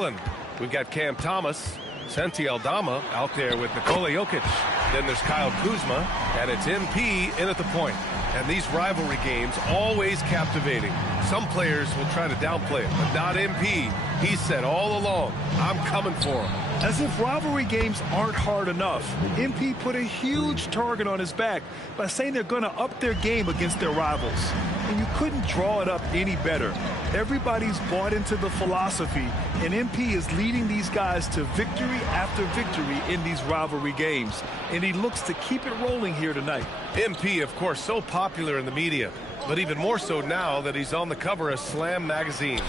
Brooklyn. We've got Cam Thomas, Santi Aldama out there with Nikola Jokic. Then there's Kyle Kuzma, and it's MP in at the point. And these rivalry games always captivating. Some players will try to downplay it, but not MP. He said all along, I'm coming for him. As if rivalry games aren't hard enough, MP put a huge target on his back by saying they're going to up their game against their rivals. And you couldn't draw it up any better. Everybody's bought into the philosophy, and MP is leading these guys to victory after victory in these rivalry games. And he looks to keep it rolling here tonight. MP, of course, so popular in the media, but even more so now that he's on the cover of Slam magazine.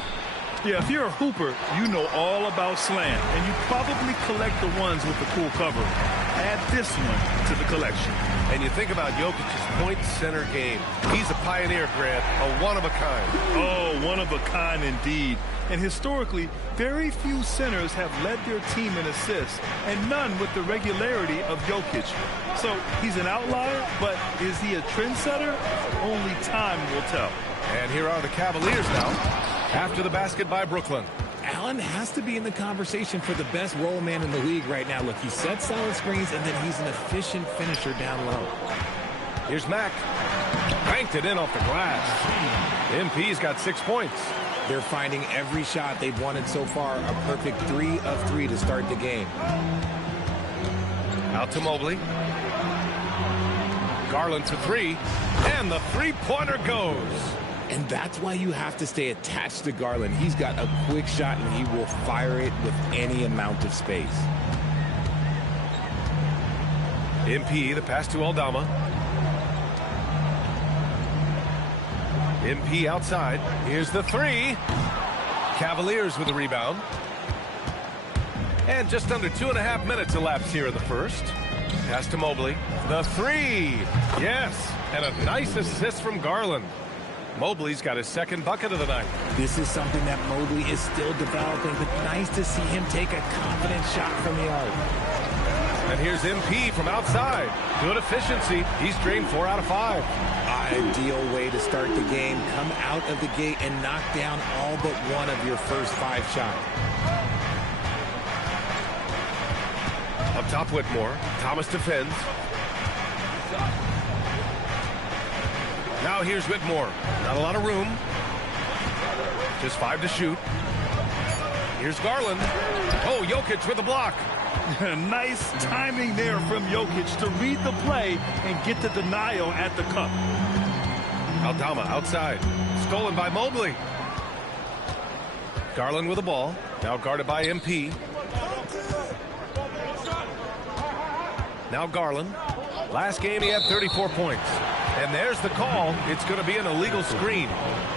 Yeah, if you're a hooper, you know all about Slam, and you probably collect the ones with the cool cover. Add this one to the collection. And you think about Jokic's point center game. He's a pioneer, Grant, a one-of-a-kind. Oh, one-of-a-kind indeed. And historically, very few centers have led their team in assists, and none with the regularity of Jokic. So he's an outlier, but is he a trendsetter? Only time will tell. And here are the Cavaliers now. After the basket by Brooklyn. Allen has to be in the conversation for the best roll man in the league right now. Look, he sets solid screens, and then he's an efficient finisher down low. Here's Mack. Banked it in off the glass. MP's got 6 points. They're finding every shot they've wanted so far. A perfect 3 of 3 to start the game. Out to Mobley. Garland for 3. And the three-pointer goes. And that's why you have to stay attached to Garland. He's got a quick shot, and he will fire it with any amount of space. MP, the pass to Aldama. MP outside. Here's the 3. Cavaliers with the rebound. And just under 2.5 minutes elapsed here in the first. Pass to Mobley. The 3. Yes. And a nice assist from Garland. Mobley's got his second bucket of the night. This is something that Mobley is still developing, but nice to see him take a confident shot from the arc. And here's MP from outside. Good efficiency. He's drained 4 out of 5. Ideal way to start the game. Come out of the gate and knock down all but one of your first 5 shots. Up top, Whitmore. Thomas defends. Now here's Whitmore. Not a lot of room. Just 5 to shoot. Here's Garland. Oh, Jokic with a block. Nice timing there from Jokic to read the play and get the denial at the cup. Aldama outside. Stolen by Mobley. Garland with the ball. Now guarded by MP. Now Garland. Last game he had 34 points. And there's the call. It's going to be an illegal screen.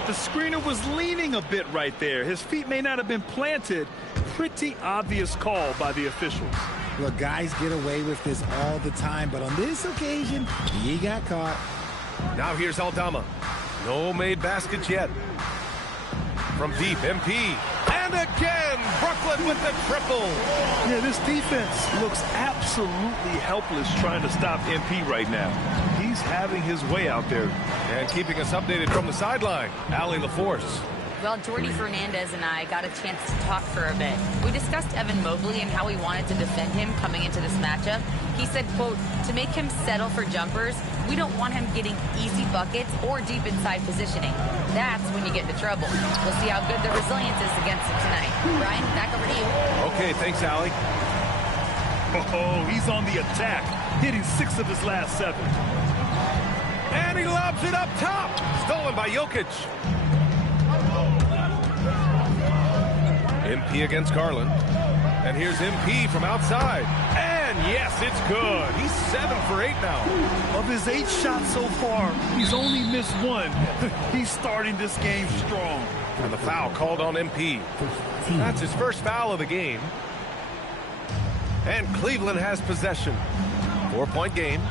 The screener was leaning a bit right there. His feet may not have been planted. Pretty obvious call by the officials. Look, guys get away with this all the time, but on this occasion, he got caught. Now here's Aldama. No made baskets yet. From deep, MP. And again, Brooklyn with the triple. Yeah, this defense looks absolutely helpless trying to stop MP right now. He's having his way out there. And keeping us updated from the sideline, Allie LaForce. Well, Jordy Fernandez and I got a chance to talk for a bit. We discussed Evan Mobley and how we wanted to defend him coming into this matchup. He said, quote, to make him settle for jumpers, we don't want him getting easy buckets or deep inside positioning. That's when you get into trouble. We'll see how good the resilience is against him tonight. Brian, back over to you. Okay, thanks, Allie. Oh, he's on the attack, hitting 6 of his last 7. And he lobs it up top. Stolen by Jokic. MP against Garland. And here's MP from outside. And yes, it's good. He's 7 for 8 now. Of his 8 shots so far, he's only missed 1. He's starting this game strong. And the foul called on MP. That's his first foul of the game. And Cleveland has possession. 4-point game.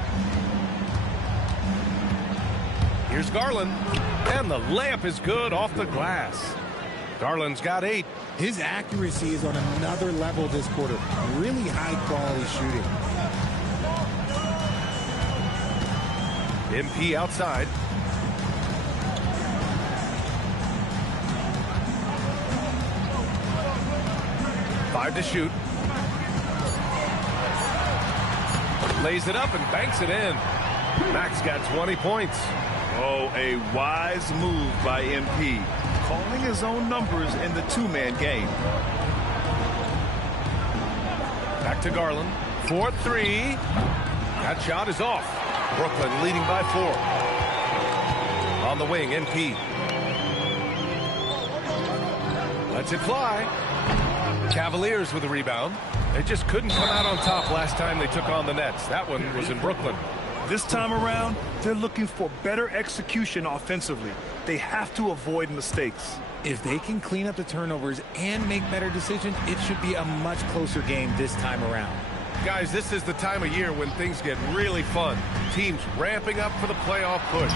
Here's Garland. And the layup is good off the glass. Garland's got 8. His accuracy is on another level this quarter. Really high-quality shooting. MP outside. 5 to shoot. Lays it up and banks it in. Mack's got 20 points. Oh, a wise move by MP. Calling his own numbers in the two-man game. Back to Garland. 4-3. That shot is off. Brooklyn leading by 4. On the wing, MP. Lets it fly. Cavaliers with the rebound. They just couldn't come out on top last time they took on the Nets. That one was in Brooklyn. This time around, they're looking for better execution offensively. They have to avoid mistakes. If they can clean up the turnovers and make better decisions, it should be a much closer game this time around. Guys, this is the time of year when things get really fun. Teams ramping up for the playoff push.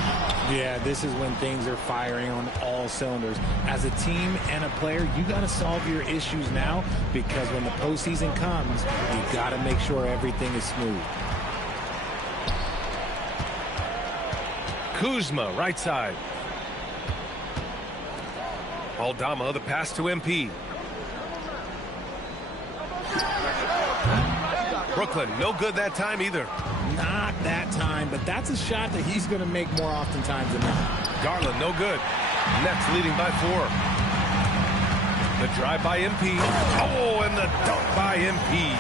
Yeah, this is when things are firing on all cylinders. As a team and a player, you got to solve your issues now, because when the postseason comes, you got to make sure everything is smooth. Kuzma, right side. Aldama, the pass to MP. Brooklyn, no good that time either. Not that time, but that's a shot that he's going to make more oftentimes than not. Garland, no good. Nets leading by 4. The drive by MP. Oh, and the dunk by MP.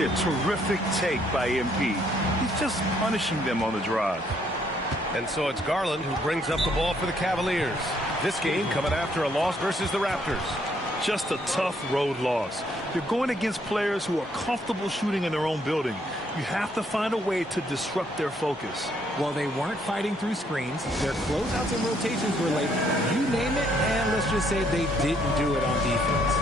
Yeah, terrific take by MP. He's just punishing them on the drive. And so it's Garland who brings up the ball for the Cavaliers. This game coming after a loss versus the Raptors. Just a tough road loss. You're going against players who are comfortable shooting in their own building. You have to find a way to disrupt their focus. Well, they weren't fighting through screens. Their closeouts and rotations were late. You name it, and let's just say they didn't do it on defense.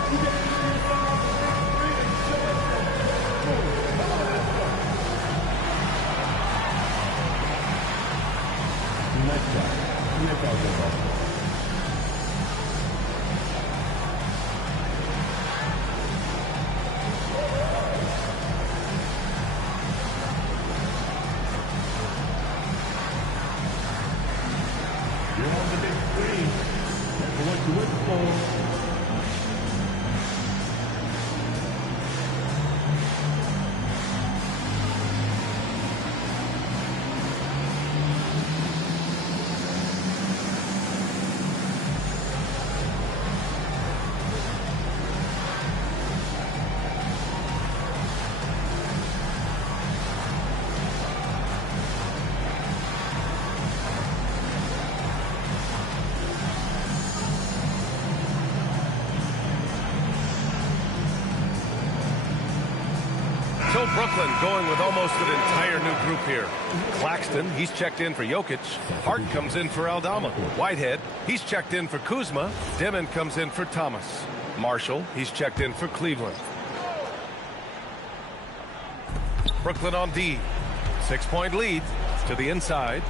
So Brooklyn going with almost an entire new group here. Claxton, he's checked in for Jokic. Hart comes in for Aldama. Whitehead, he's checked in for Kuzma. Dimon comes in for Thomas. Marshall, he's checked in for Cleveland. Brooklyn on D. 6-point lead to the inside.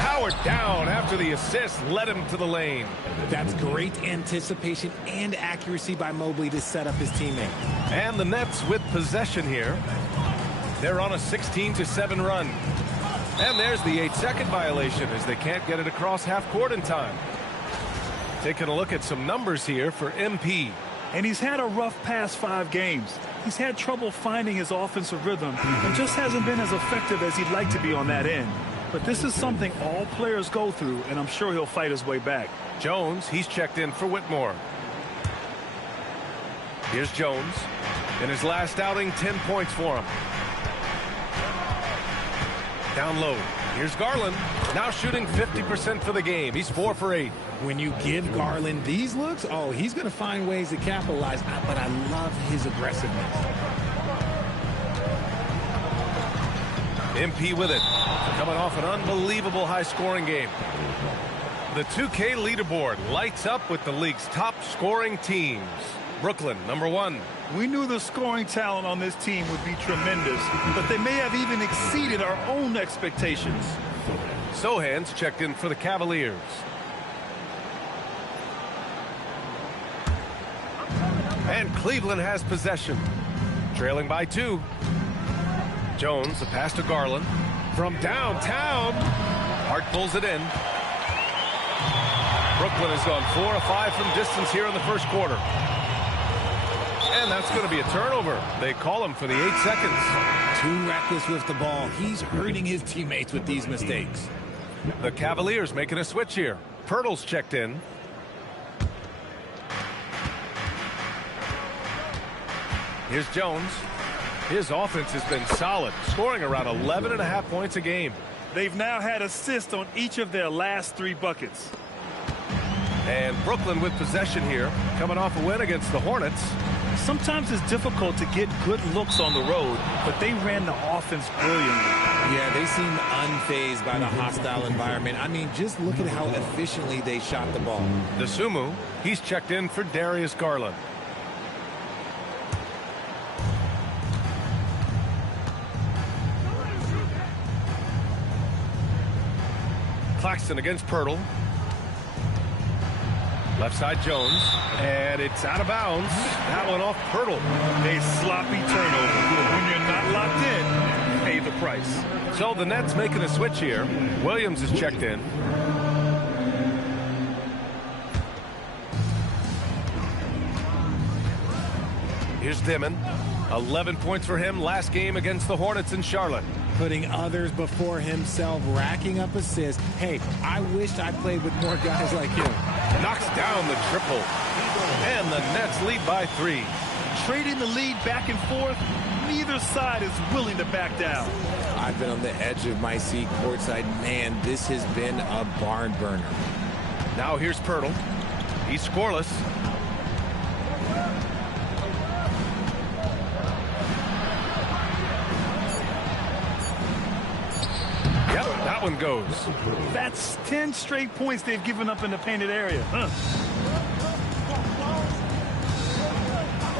Howard down after the assist led him to the lane. That's great anticipation and accuracy by Mobley to set up his teammate. And the Nets with possession here. They're on a 16-7 run. And there's the 8-second violation as they can't get it across half court in time. Taking a look at some numbers here for MP. And he's had a rough past 5 games. He's had trouble finding his offensive rhythm and just hasn't been as effective as he'd like to be on that end. But this is something all players go through, and I'm sure he'll fight his way back. Jones, he's checked in for Whitmore. Here's Jones. In his last outing, 10 points for him. Down low. Here's Garland. Now shooting 50% for the game. He's 4 for 8. When you give Garland these looks, oh, he's going to find ways to capitalize. But I love his aggressiveness. MP with it. Coming off an unbelievable high-scoring game. The 2K leaderboard lights up with the league's top scoring teams. Brooklyn, #1. We knew the scoring talent on this team would be tremendous, but they may have even exceeded our own expectations. Sohan's checked in for the Cavaliers. And Cleveland has possession. Trailing by 2. Jones, the pass to Garland. From downtown. Hart pulls it in. Brooklyn has gone 4 of 5 from distance here in the first quarter. And that's going to be a turnover. They call him for the 8 seconds. Too reckless with the ball. He's hurting his teammates with these mistakes. The Cavaliers making a switch here. Pirtle's checked in. Here's Jones. His offense has been solid, scoring around 11.5 points a game. They've now had assists on each of their last 3 buckets. And Brooklyn with possession here, coming off a win against the Hornets. Sometimes it's difficult to get good looks on the road, but they ran the offense brilliantly. Yeah, they seem unfazed by the hostile environment. I mean, just look at how efficiently they shot the ball. The Sumu, he's checked in for Darius Garland. Claxton against Pirtle. Left side Jones, and it's out of bounds. That one off Pirtle. A sloppy turnover. When you're not locked in, pay the price. So the Nets making a switch here. Williams is checked in. Here's Dimon. 11 points for him last game against the Hornets in Charlotte. Putting others before himself, racking up assists. Hey, I wished I played with more guys like him. Knocks down the triple. And the Nets lead by 3. Trading the lead back and forth, neither side is willing to back down. I've been on the edge of my seat courtside. Man, this has been a barn burner. Now here's Pirtle. He's scoreless. Yep, that one goes. That's 10 straight points they've given up in the painted area.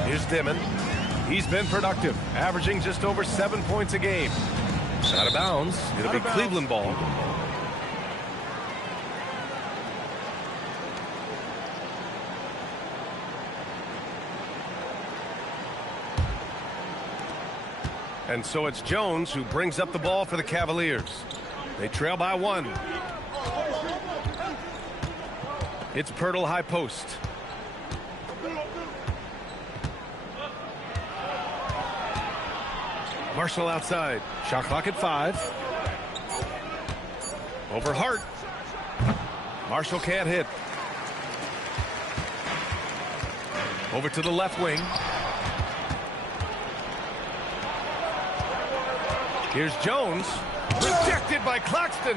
Here's Dimon. He's been productive, averaging just over 7 points a game. Out of bounds. It'll be Cleveland ball. And so it's Jones who brings up the ball for the Cavaliers. They trail by 1. It's Pirtle high post. Marshall outside. Shot clock at 5. Over Hart. Marshall can't hit. Over to the left wing. Here's Jones. Rejected by Claxton.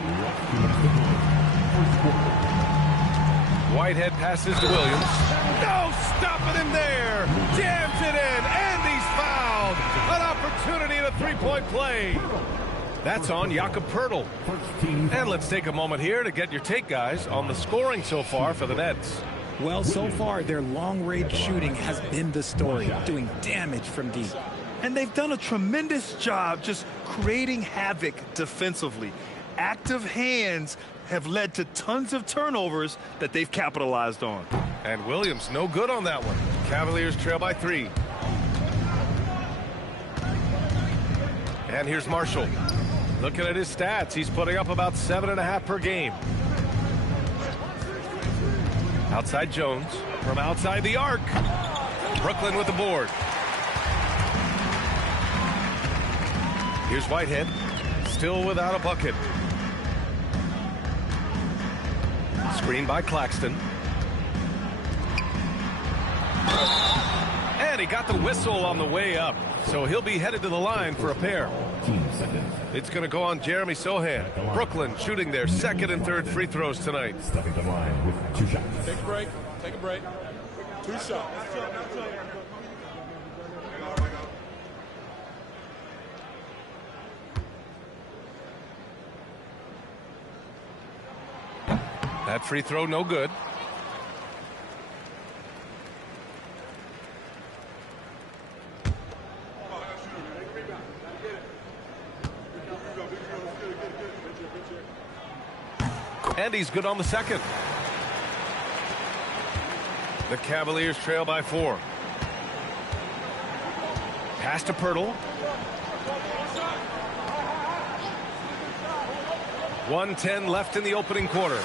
Whitehead passes to Williams. No stopping him there. Jams it in, and he's fouled. An opportunity in a three-point play. That's on Jakob Pirtle. And let's take a moment here to get your take, guys, on the scoring so far for the Nets. Well, so far, their long-range shooting has been the story, doing damage from deep. And they've done a tremendous job just creating havoc defensively. Active hands have led to tons of turnovers that they've capitalized on. And Williams no good on that one. Cavaliers trail by 3. And here's Marshall. Looking at his stats, he's putting up about 7.5 per game. Outside Jones. From outside the arc. Brooklyn with the board. Here's Whitehead. Still without a bucket. Screen by Claxton. And he got the whistle on the way up. So he'll be headed to the line for a pair. It's going to go on Jeremy Sohan. Brooklyn shooting their second and third free throws tonight. Stepping to the line with 2 shots. Take a break. Take a break. 2 shots. That free throw no good. And he's good on the second. The Cavaliers trail by 4. Pass to Pirtle. 1:10 left in the opening quarter.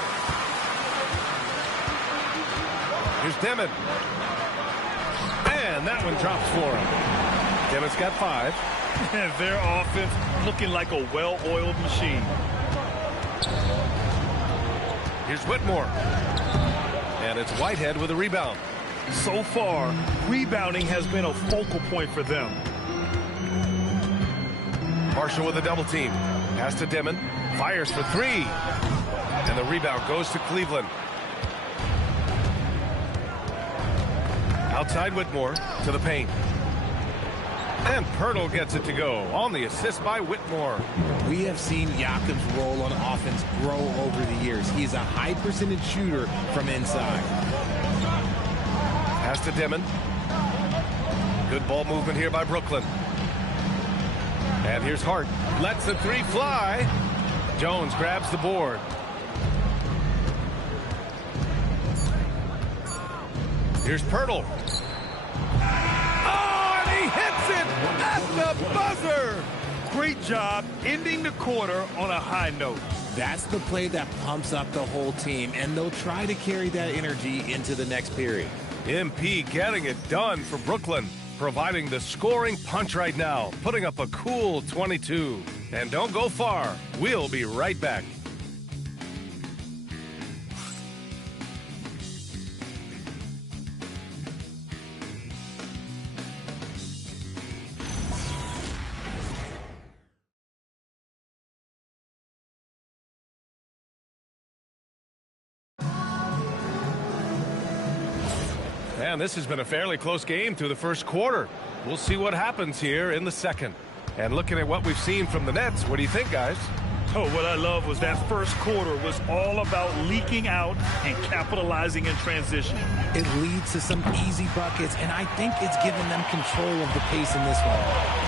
Here's Dimon. And And that one drops for him. Devin's got 5. And their offense looking like a well-oiled machine. Here's Whitmore. And it's Whitehead with a rebound. So far, rebounding has been a focal point for them. Marshall with a double team. Pass to Dimon. Fires for 3. And the rebound goes to Cleveland. Outside Whitmore to the paint. And Pirtle gets it to go on the assist by Whitmore. We have seen Jakob's role on offense grow over the years. He's a high percentage shooter from inside. Pass to Dimon. Good ball movement here by Brooklyn. And here's Hart. Lets the 3 fly. Jones grabs the board. Here's Pirtle. Oh, and he hits it at the buzzer. Great job ending the quarter on a high note. That's the play that pumps up the whole team, and they'll try to carry that energy into the next period. MP getting it done for Brooklyn, providing the scoring punch right now, putting up a cool 22. And don't go far. We'll be right back. And this has been a fairly close game through the first quarter. We'll see what happens here in the second. And looking at what we've seen from the Nets, what do you think, guys? Oh, what I love was that first quarter was all about leaking out and capitalizing in transition. It leads to some easy buckets, and I think it's given them control of the pace in this one.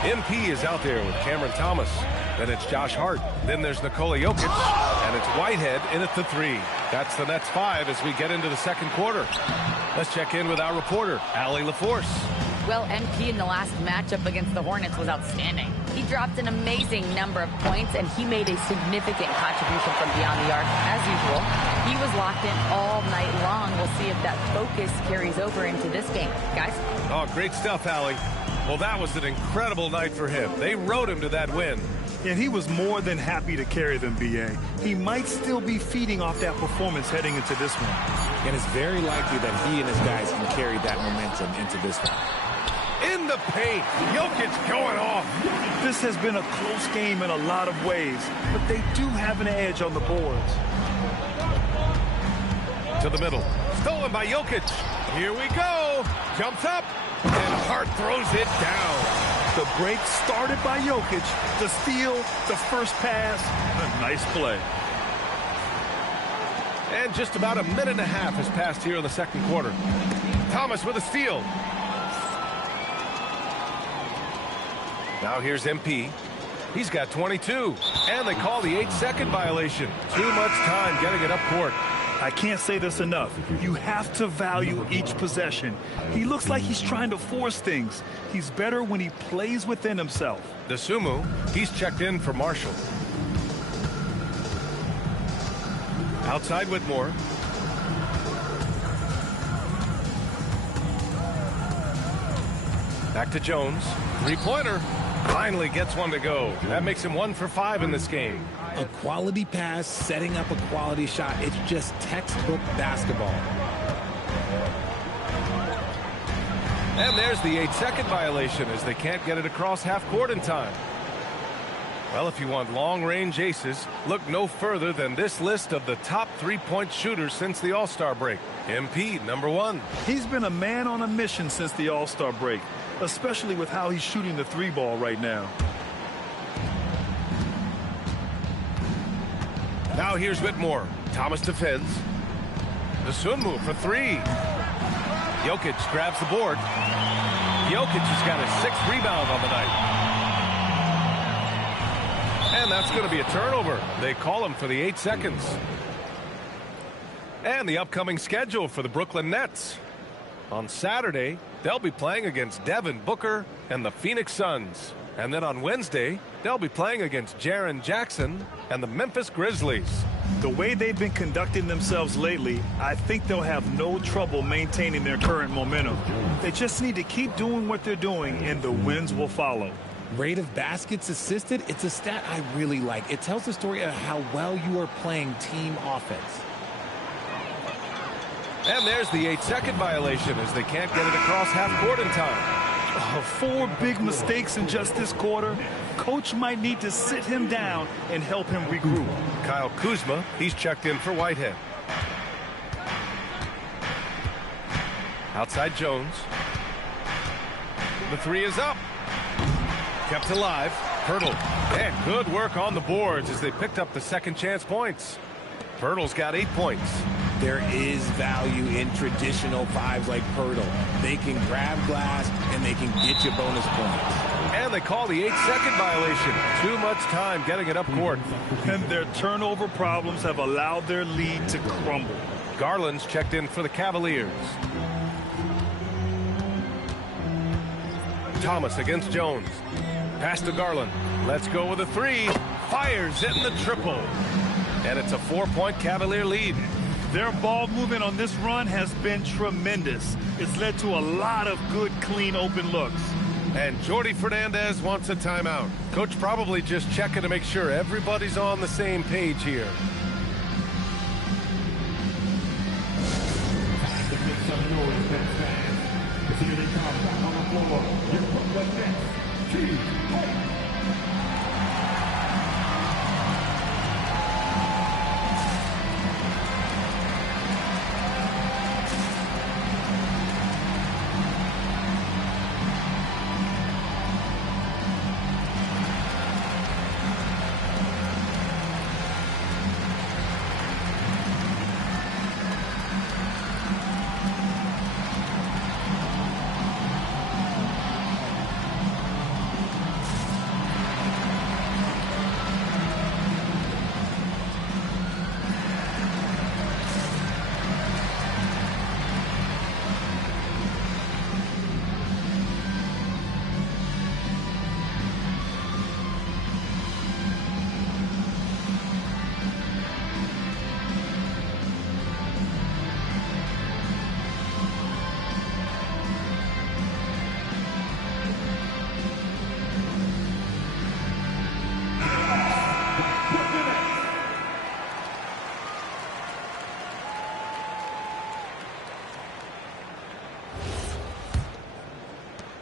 MP is out there with Cameron Thomas. Then it's Josh Hart. Then there's Nikola Jokic. And it's Whitehead in at the 3. That's the Nets 5 as we get into the second quarter. Let's check in with our reporter, Allie LaForce. Well, MP in the last matchup against the Hornets was outstanding. He dropped an amazing number of points, and he made a significant contribution from beyond the arc, as usual. He was locked in all night long. We'll see if that focus carries over into this game. Guys? Oh, great stuff, Allie. Well, that was an incredible night for him. They rode him to that win. And he was more than happy to carry them, B.A. He might still be feeding off that performance heading into this one. And it's very likely that he and his guys can carry that momentum into this one. In the paint, Jokic going off. This has been a close game in a lot of ways, but they do have an edge on the boards. To the middle. Stolen by Jokic. Here we go. Jumps up. And Hart throws it down. The break started by Jokic. The steal, the first pass. A nice play. And just about a minute and a half has passed here in the second quarter. Thomas with a steal. Now here's MP. He's got 22. And they call the 8-second violation. Too much time getting it up court. I can't say this enough. You have to value each possession. He looks like he's trying to force things. He's better when he plays within himself. Dosunmu, he's checked in for Marshall. Outside Whitmore. Back to Jones. Three-pointer. Finally gets one to go. That makes him 1 for 5 in this game. A quality pass, setting up a quality shot. It's just textbook basketball. And there's the 8-second violation as they can't get it across half court in time. Well, if you want long-range aces, look no further than this list of the top three-point shooters since the All-Star break. MP, number 1. He's been a man on a mission since the All-Star break, especially with how he's shooting the 3-ball right now. Now here's Whitmore. Thomas defends. Dosunmu for 3. Jokic grabs the board. Jokic has got his 6th rebound on the night. And that's going to be a turnover. They call him for the 8 seconds. And the upcoming schedule for the Brooklyn Nets. On Saturday, they'll be playing against Devin Booker and the Phoenix Suns. And then on Wednesday, they'll be playing against Jaren Jackson and the Memphis Grizzlies. The way they've been conducting themselves lately, I think they'll have no trouble maintaining their current momentum. They just need to keep doing what they're doing, and the wins will follow. Rate of baskets assisted, it's a stat I really like. It tells the story of how well you are playing team offense. And there's the 8-second violation as they can't get it across half court in time. 4 big mistakes in just this quarter. Coach might need to sit him down and help him regroup. Kyle Kuzma, he's checked in for Whitehead. Outside Jones. The 3 is up. Kept alive. Pirtle. And good work on the boards as they picked up the second chance points. Pirtle's got 8 points. There is value in traditional fives like Pirtle. They can grab glass and they can get you bonus points. And they call the 8-second violation. Too much time getting it up court. And their turnover problems have allowed their lead to crumble. Garland's checked in for the Cavaliers. Thomas against Jones. Pass to Garland. Let's go with a 3. Fires it in the triple. And it's a 4-point Cavalier lead. Their ball movement on this run has been tremendous. It's led to a lot of good, clean, open looks. And Jordi Fernandez wants a timeout. Coach probably just checking to make sure everybody's on the same page here.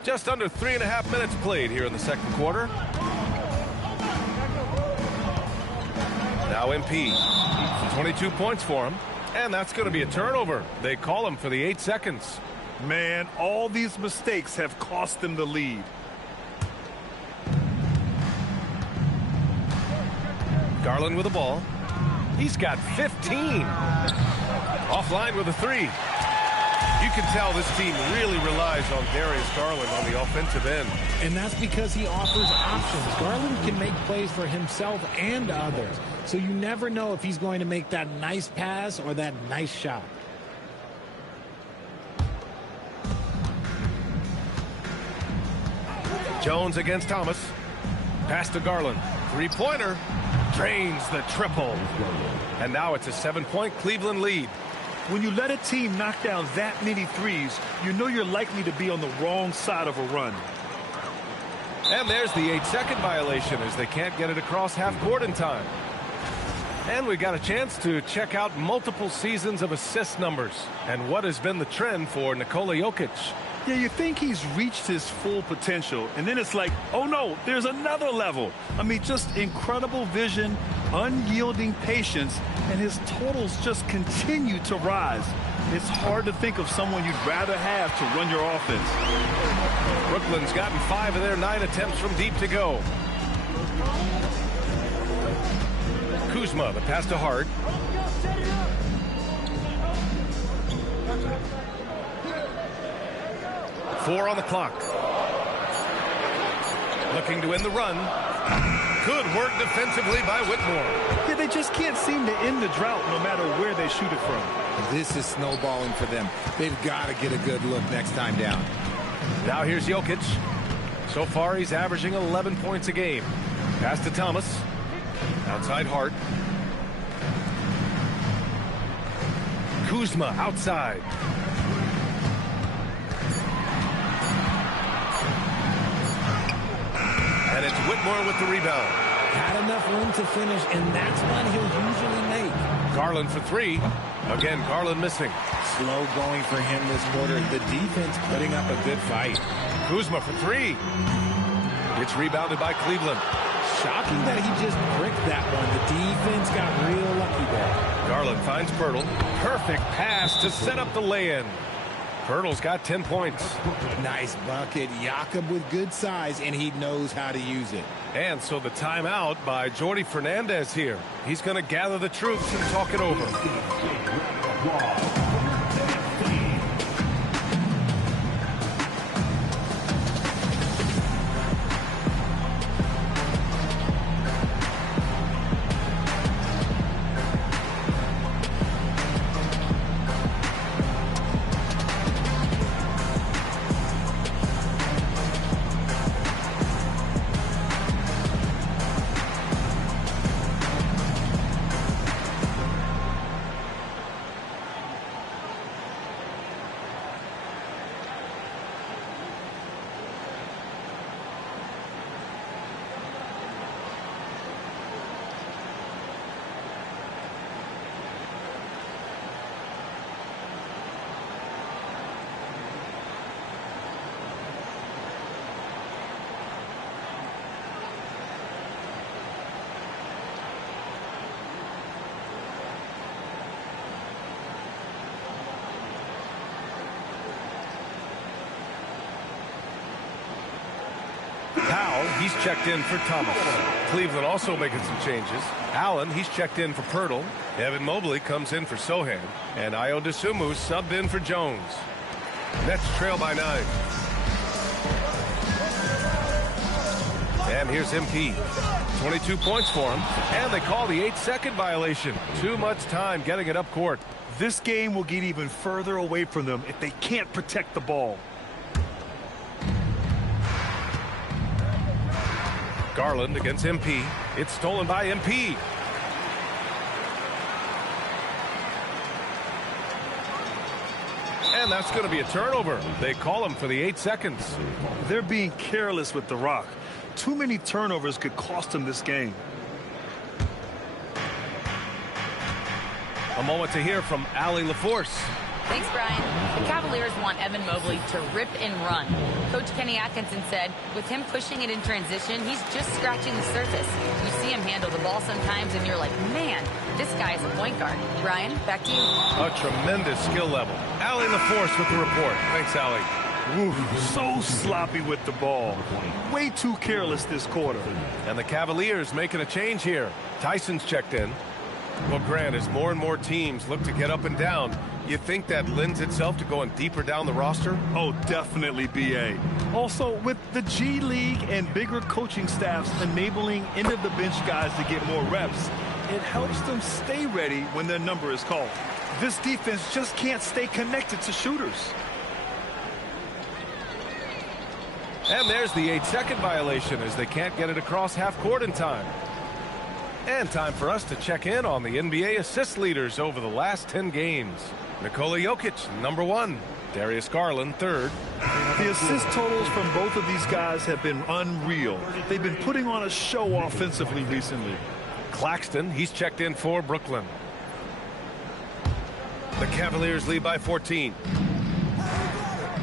Just under 3.5 minutes played here in the second quarter. Now MP. 22 points for him. And that's going to be a turnover. They call him for the 8 seconds. Man, all these mistakes have cost them the lead. Garland with the ball. He's got 15. Offline with a 3. You can tell this team really relies on Darius Garland on the offensive end. And that's because he offers options. Garland can make plays for himself and others. So you never know if he's going to make that nice pass or that nice shot. Jones against Thomas. Pass to Garland. 3-pointer. Drains the triple. And now it's a 7-point Cleveland lead. When you let a team knock down that many threes, you know you're likely to be on the wrong side of a run. And there's the 8-second violation as they can't get it across half court in time. And we got a chance to check out multiple seasons of assist numbers and what has been the trend for Nikola Jokic. Yeah, you think he's reached his full potential, and then it's like, oh no, there's another level. I mean, just incredible vision, unyielding patience, and his totals just continue to rise. It's hard to think of someone you'd rather have to run your offense. Brooklyn's gotten 5 of their 9 attempts from deep to go. Kuzma, the pass to Hart. Four on the clock. Looking to end the run. Good work defensively by Whitmore. Yeah, they just can't seem to end the drought no matter where they shoot it from. This is snowballing for them. They've got to get a good look next time down. Now here's Jokic. So far, he's averaging 11 points a game. Pass to Thomas. Outside Hart. Kuzma outside. And it's Whitmore with the rebound. Had enough room to finish, and that's one he'll usually make. Garland for three. Again, Garland missing. Slow going for him this quarter. The defense putting up a good fight. Kuzma for three. It's rebounded by Cleveland. Shocking that he just bricked that one. The defense got real lucky there. Garland finds Pirtle. Perfect pass to set up the lay-in. Pirtle's got 10 points. Nice bucket. Jakob with good size, and he knows how to use it. And so the timeout by Jordi Fernandez here. He's going to gather the troops and talk it over. Powell, he's checked in for Thomas. Cleveland also making some changes. Allen, he's checked in for Pirtle. Evan Mobley comes in for Sohan. And Ayo Dosunmu subbed in for Jones. Nets trail by 9. And here's MP. 22 points for him. And they call the 8-second violation. Too much time getting it up court. This game will get even further away from them if they can't protect the ball. Garland against MP. It's stolen by MP. And that's going to be a turnover. They call him for the 8 seconds. They're being careless with the rock. Too many turnovers could cost them this game. A moment to hear from Allie LaForce. Thanks, Brian. The Cavaliers want Evan Mobley to rip and run. Coach Kenny Atkinson said with him pushing it in transition, he's just scratching the surface. You see him handle the ball sometimes, and you're like, man, this guy is a point guard. Brian, back to you. A tremendous skill level. Allie LaForce with the report. Thanks, Allie. Ooh, so sloppy with the ball. Way too careless this quarter. And the Cavaliers making a change here. Tyson's checked in. Well, Grant, as more and more teams look to get up and down, you think that lends itself to going deeper down the roster? Oh, definitely, B.A. Also, with the G League and bigger coaching staffs enabling end-of-the-bench guys to get more reps, it helps them stay ready when their number is called. This defense just can't stay connected to shooters. And there's the 8-second violation as they can't get it across half court in time. And time for us to check in on the NBA assist leaders over the last 10 games. Nikola Jokic, number 1. Darius Garland, 3rd. The assist totals from both of these guys have been unreal. They've been putting on a show offensively recently. Claxton, he's checked in for Brooklyn. The Cavaliers lead by 14.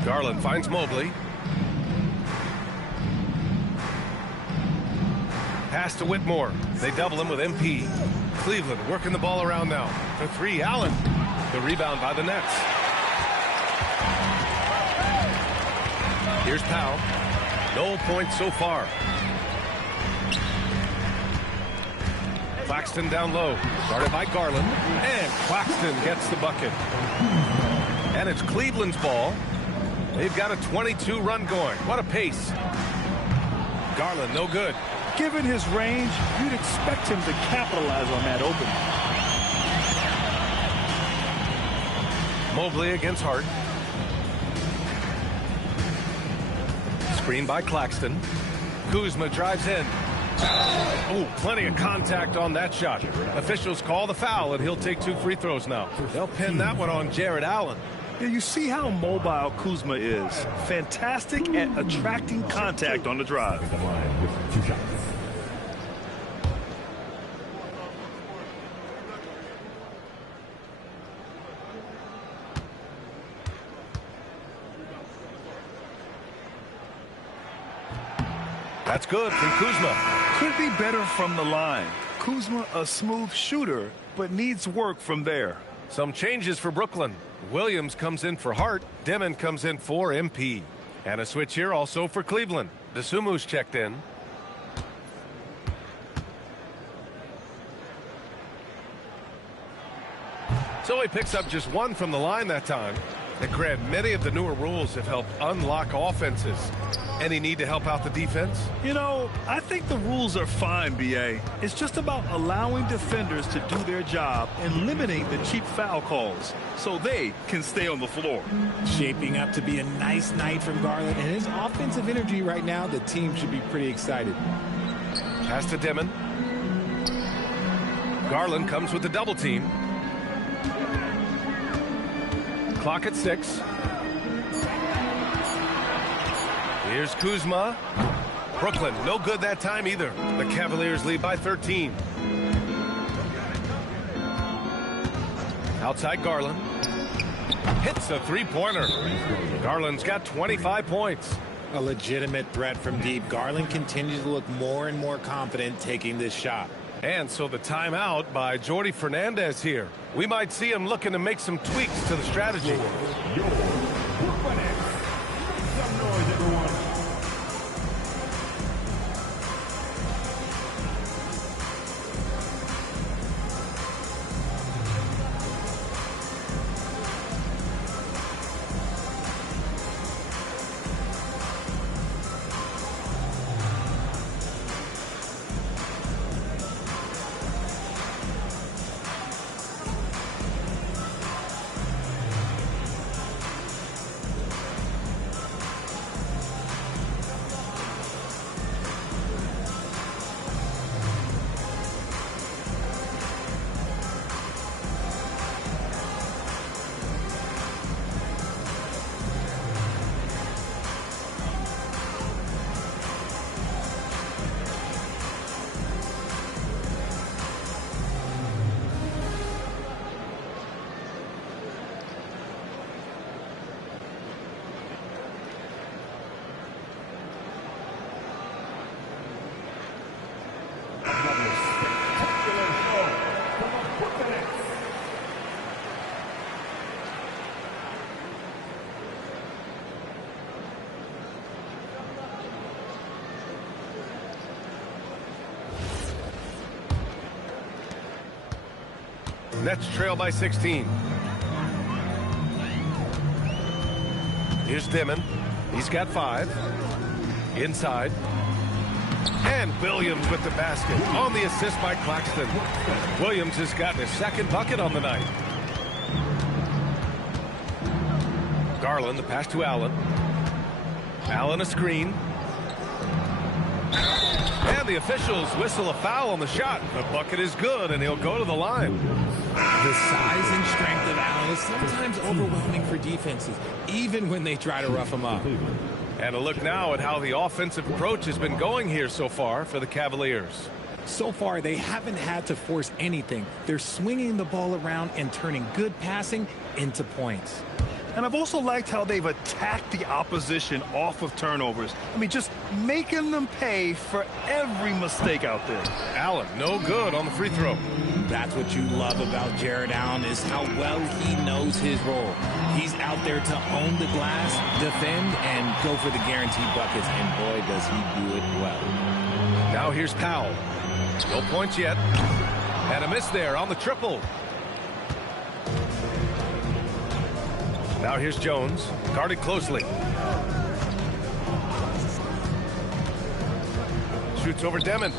Garland finds Mobley. Pass to Whitmore. They double him with MP. Cleveland working the ball around now. For 3, Allen. The rebound by the Nets. Here's Powell. No points so far. Claxton down low. Guarded by Garland. And Claxton gets the bucket. And it's Cleveland's ball. They've got a 22 run going. What a pace. Garland, no good. Given his range, you'd expect him to capitalize on that opening. Mobley against Hart. Screen by Claxton. Kuzma drives in. Oh, plenty of contact on that shot. Officials call the foul, and he'll take 2 free throws now. They'll pin that one on Jared Allen. Yeah, you see how mobile Kuzma is. Fantastic at attracting contact on the drive. The line with 2 shots. That's good from Kuzma. Could be better from the line. Kuzma, a smooth shooter, but needs work from there. Some changes for Brooklyn. Williams comes in for Hart. Demon comes in for MP. And a switch here also for Cleveland. Desumu's checked in. So he picks up just 1 from the line that time. And Grant, many of the newer rules have helped unlock offenses. Any need to help out the defense? You know, I think the rules are fine, B.A. It's just about allowing defenders to do their job and limiting the cheap foul calls so they can stay on the floor. Shaping up to be a nice night from Garland, and his offensive energy right now, the team should be pretty excited. Pass to Demon. Garland comes with the double team. Clock at 6. Here's Kuzma. Brooklyn, no good that time either. The Cavaliers lead by 13. Outside Garland. Hits a 3-pointer. Garland's got 25 points. A legitimate threat from deep. Garland continues to look more and more confident taking this shot. And so the timeout by Jordi Fernandez here. We might see him looking to make some tweaks to the strategy. Your Brooklyn Nets. Some noise, everyone. Nets trail by 16. Here's Demon. He's got 5. Inside. And Williams with the basket on the assist by Claxton. Williams has gotten his 2nd bucket on the night. Garland, the pass to Allen. Allen a screen. And the officials whistle a foul on the shot. The bucket is good, and he'll go to the line. The size and strength of Allen is sometimes overwhelming for defenses, even when they try to rough him up. And a look now at how the offensive approach has been going here so far for the Cavaliers. So far, they haven't had to force anything. They're swinging the ball around and turning good passing into points. And I've also liked how they've attacked the opposition off of turnovers. I mean, just making them pay for every mistake out there. Allen, no good on the free throw. That's what you love about Jared Allen, is how well he knows his role. He's out there to own the glass, defend, and go for the guaranteed buckets. And boy, does he do it well. Now here's Powell. No points yet. And a miss there on the triple. Now here's Jones, guarded closely. Shoots over Demon.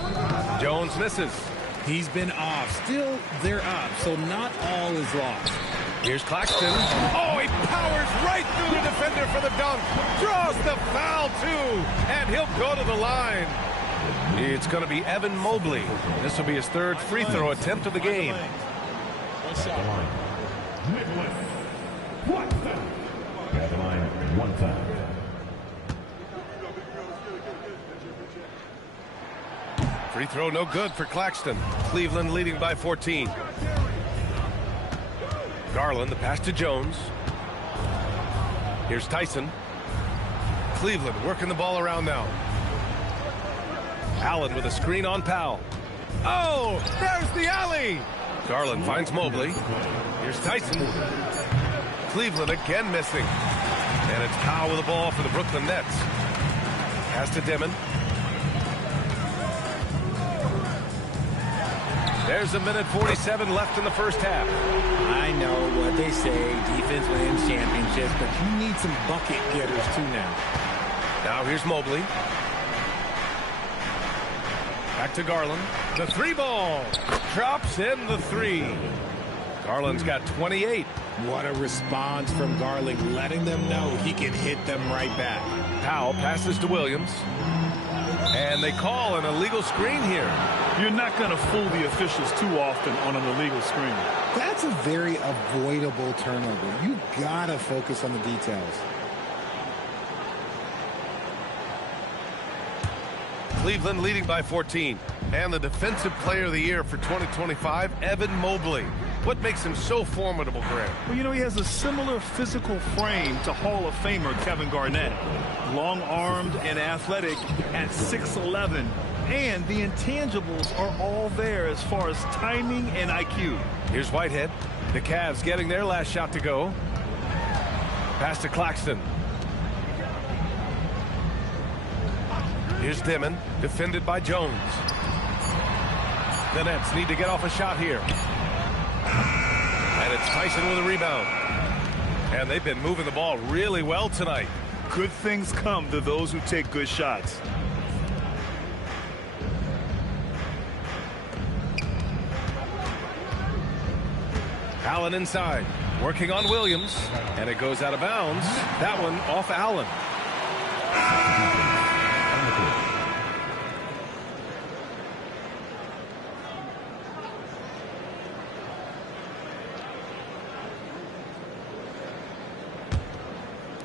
Jones misses. He's been off. Still, they're up, so not all is lost. Here's Claxton. Oh, he powers right through the defender for the dunk. Draws the foul, too. And he'll go to the line. It's going to be Evan Mobley. This will be his third free throw attempt of the game. One shot. At the line, 1 foul. Free throw no good for Claxton. Cleveland leading by 14. Garland, the pass to Jones. Here's Tyson. Cleveland working the ball around now. Allen with a screen on Powell. Oh, there's the alley. Garland finds Mobley. Here's Tyson. Cleveland again missing. And it's Powell with the ball for the Brooklyn Nets. Pass to Dimon. There's 1:47 left in the first half. I know what they say, defense wins championships, but you need some bucket getters too now. Now here's Mobley. Back to Garland. The three ball. Drops in the three. Garland's got 28. What a response from Garland, letting them know he can hit them right back. Powell passes to Williams. And they call an illegal screen here. You're not going to fool the officials too often on an illegal screen. That's a very avoidable turnover. You gotta focus on the details. Cleveland leading by 14. And the defensive player of the year for 2025, Evan Mobley. What makes him so formidable, Grant? Well, you know, he has a similar physical frame to Hall of Famer Kevin Garnett. Long-armed and athletic at 6'11". And the intangibles are all there as far as timing and IQ. Here's Whitehead. The Cavs getting their last shot to go. Pass to Claxton. Here's Dimon, defended by Jones. The Nets need to get off a shot here. And it's Tyson with a rebound. And they've been moving the ball really well tonight. Good things come to those who take good shots. Allen inside, working on Williams, and it goes out of bounds. That one off Allen.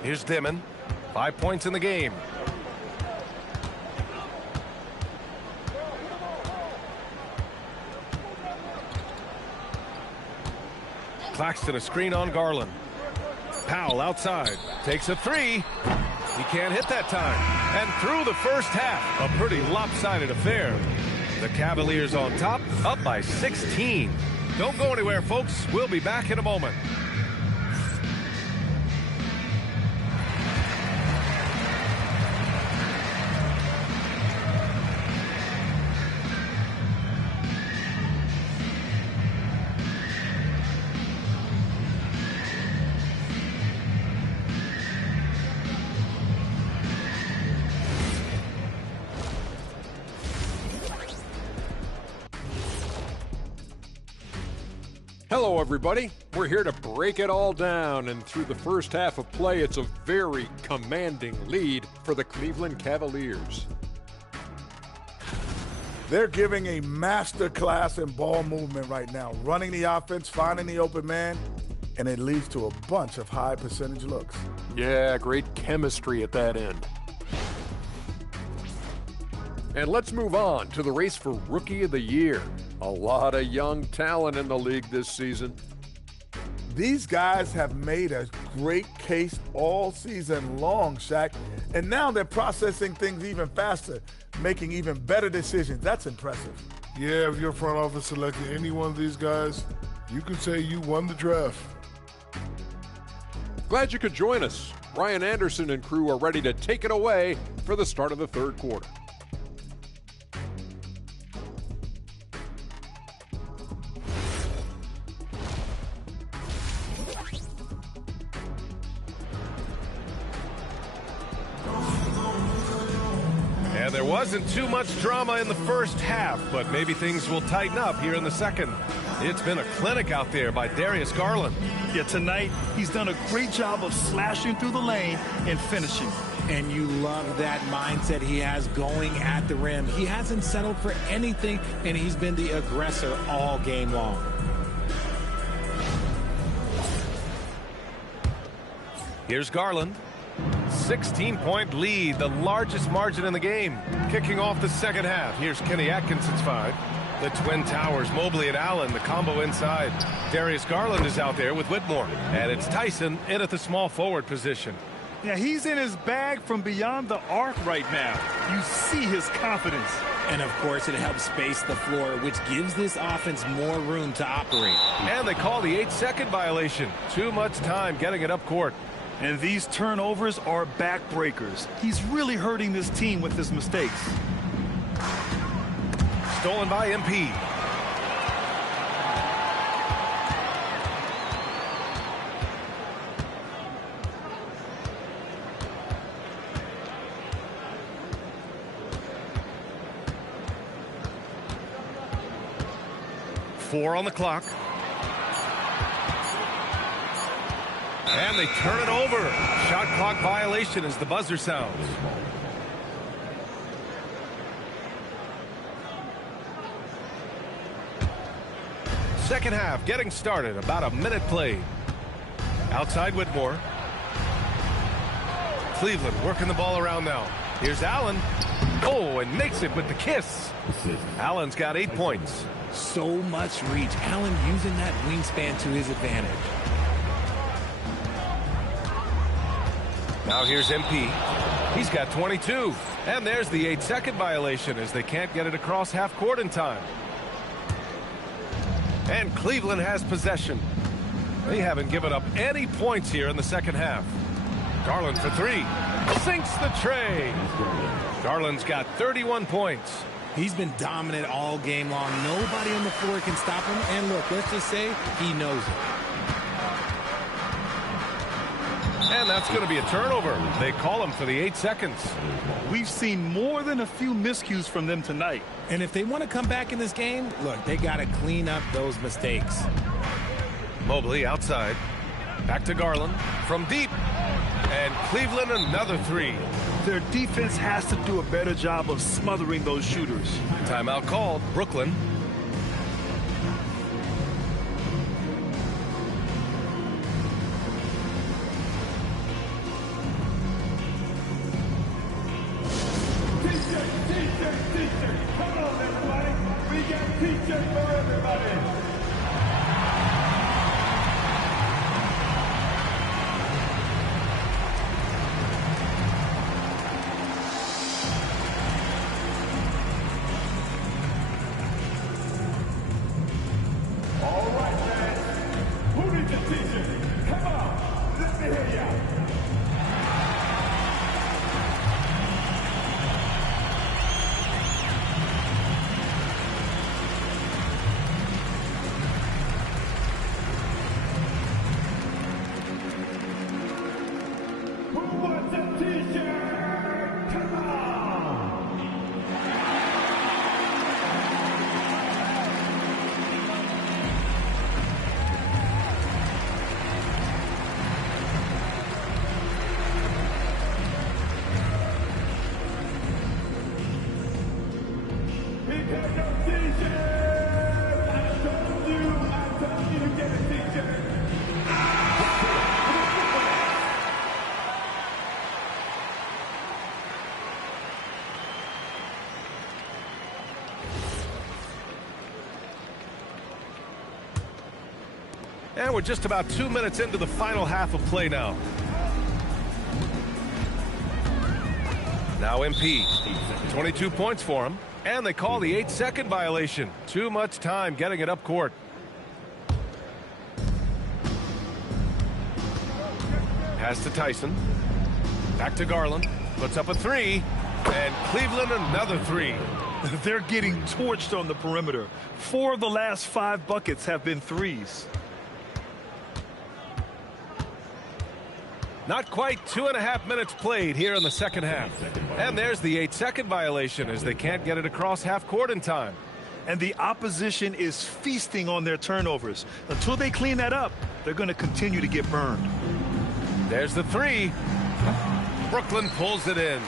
Here's Dimon. 5 points in the game. Claxton a screen on Garland. Powell outside. Takes a three. He can't hit that time. And through the first half, a pretty lopsided affair. The Cavaliers on top, up by 16. Don't go anywhere, folks. We'll be back in a moment. Hello, everybody. We're here to break it all down, and through the first half of play, it's a very commanding lead for the Cleveland Cavaliers. They're giving a master class in ball movement right now, running the offense, finding the open man, and it leads to a bunch of high percentage looks. Yeah, great chemistry at that end. And let's move on to the race for Rookie of the Year. A lot of young talent in the league this season. These guys have made a great case all season long, Shaq, and now they're processing things even faster, making even better decisions. That's impressive. Yeah, if your front office selected any one of these guys, you can say you won the draft. Glad you could join us. Ryan Anderson and crew are ready to take it away for the start of the third quarter. And there wasn't too much drama in the first half, but maybe things will tighten up here in the second. It's been a clinic out there by Darius Garland. Yeah, tonight he's done a great job of slashing through the lane and finishing. And you love that mindset he has going at the rim. He hasn't settled for anything, and he's been the aggressor all game long. Here's Garland. 16-point lead, the largest margin in the game. Kicking off the second half. Here's Kenny Atkinson's 5. The Twin Towers, Mobley and Allen, the combo inside. Darius Garland is out there with Whitmore. And it's Tyson in at the small forward position. Yeah, he's in his bag from beyond the arc right now. You see his confidence. And, of course, it helps space the floor, which gives this offense more room to operate. And they call the 8-second violation. Too much time getting it up court. And these turnovers are backbreakers. He's really hurting this team with his mistakes. Stolen by MP. Four on the clock. And they turn it over. Shot clock violation as the buzzer sounds. Second half getting started. About a minute played. Outside Whitmore. Cleveland working the ball around now. Here's Allen. Oh, and makes it with the kiss. Allen's got 8 points. So much reach. Allen using that wingspan to his advantage. Now here's MP. He's got 22. And there's the 8-second violation as they can't get it across half court in time. And Cleveland has possession. They haven't given up any points here in the second half. Garland for 3. Sinks the tray. Garland's got 31 points. He's been dominant all game long. Nobody on the floor can stop him. And look, let's just say he knows it. And that's going to be a turnover. They call him for the 8 seconds. We've seen more than a few miscues from them tonight. And if they want to come back in this game, look, they got to clean up those mistakes. Mobley outside. Back to Garland from deep. And Cleveland another 3. Their defense has to do a better job of smothering those shooters. Timeout called. Brooklyn. Come on, everybody. We got t-shirts for everybody. All right, man. Who needs a t-shirt? Come on. Let me hear ya. And we're just about 2 minutes into the final half of play now. Now MP. 22 points for him. And they call the 8-second violation. Too much time getting it up court. Pass to Tyson. Back to Garland. Puts up a 3. And Cleveland another 3. They're getting torched on the perimeter. 4 of the last 5 buckets have been threes. Not quite 2.5 minutes played here in the second half. And there's the 8-second violation as they can't get it across half court in time. And the opposition is feasting on their turnovers. Until they clean that up, they're going to continue to get burned. There's the three. Brooklyn pulls it in.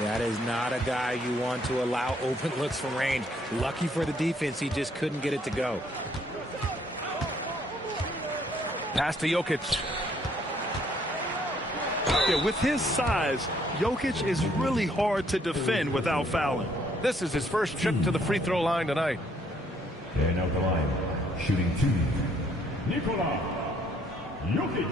That is not a guy you want to allow open looks from range. Lucky for the defense, he just couldn't get it to go. Pass to Jokic. Yeah, with his size, Jokic is really hard to defend without fouling. This is his first trip to the free throw line tonight. And out the line, shooting 2, Nikola Jokic.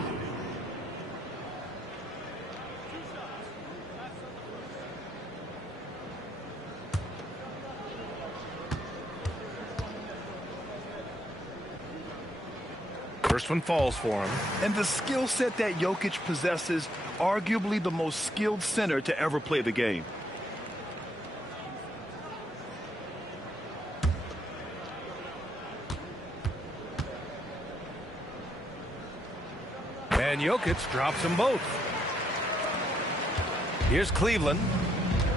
First one falls for him. And the skill set that Jokic possesses, arguably the most skilled center to ever play the game. And Jokic drops them both. Here's Cleveland.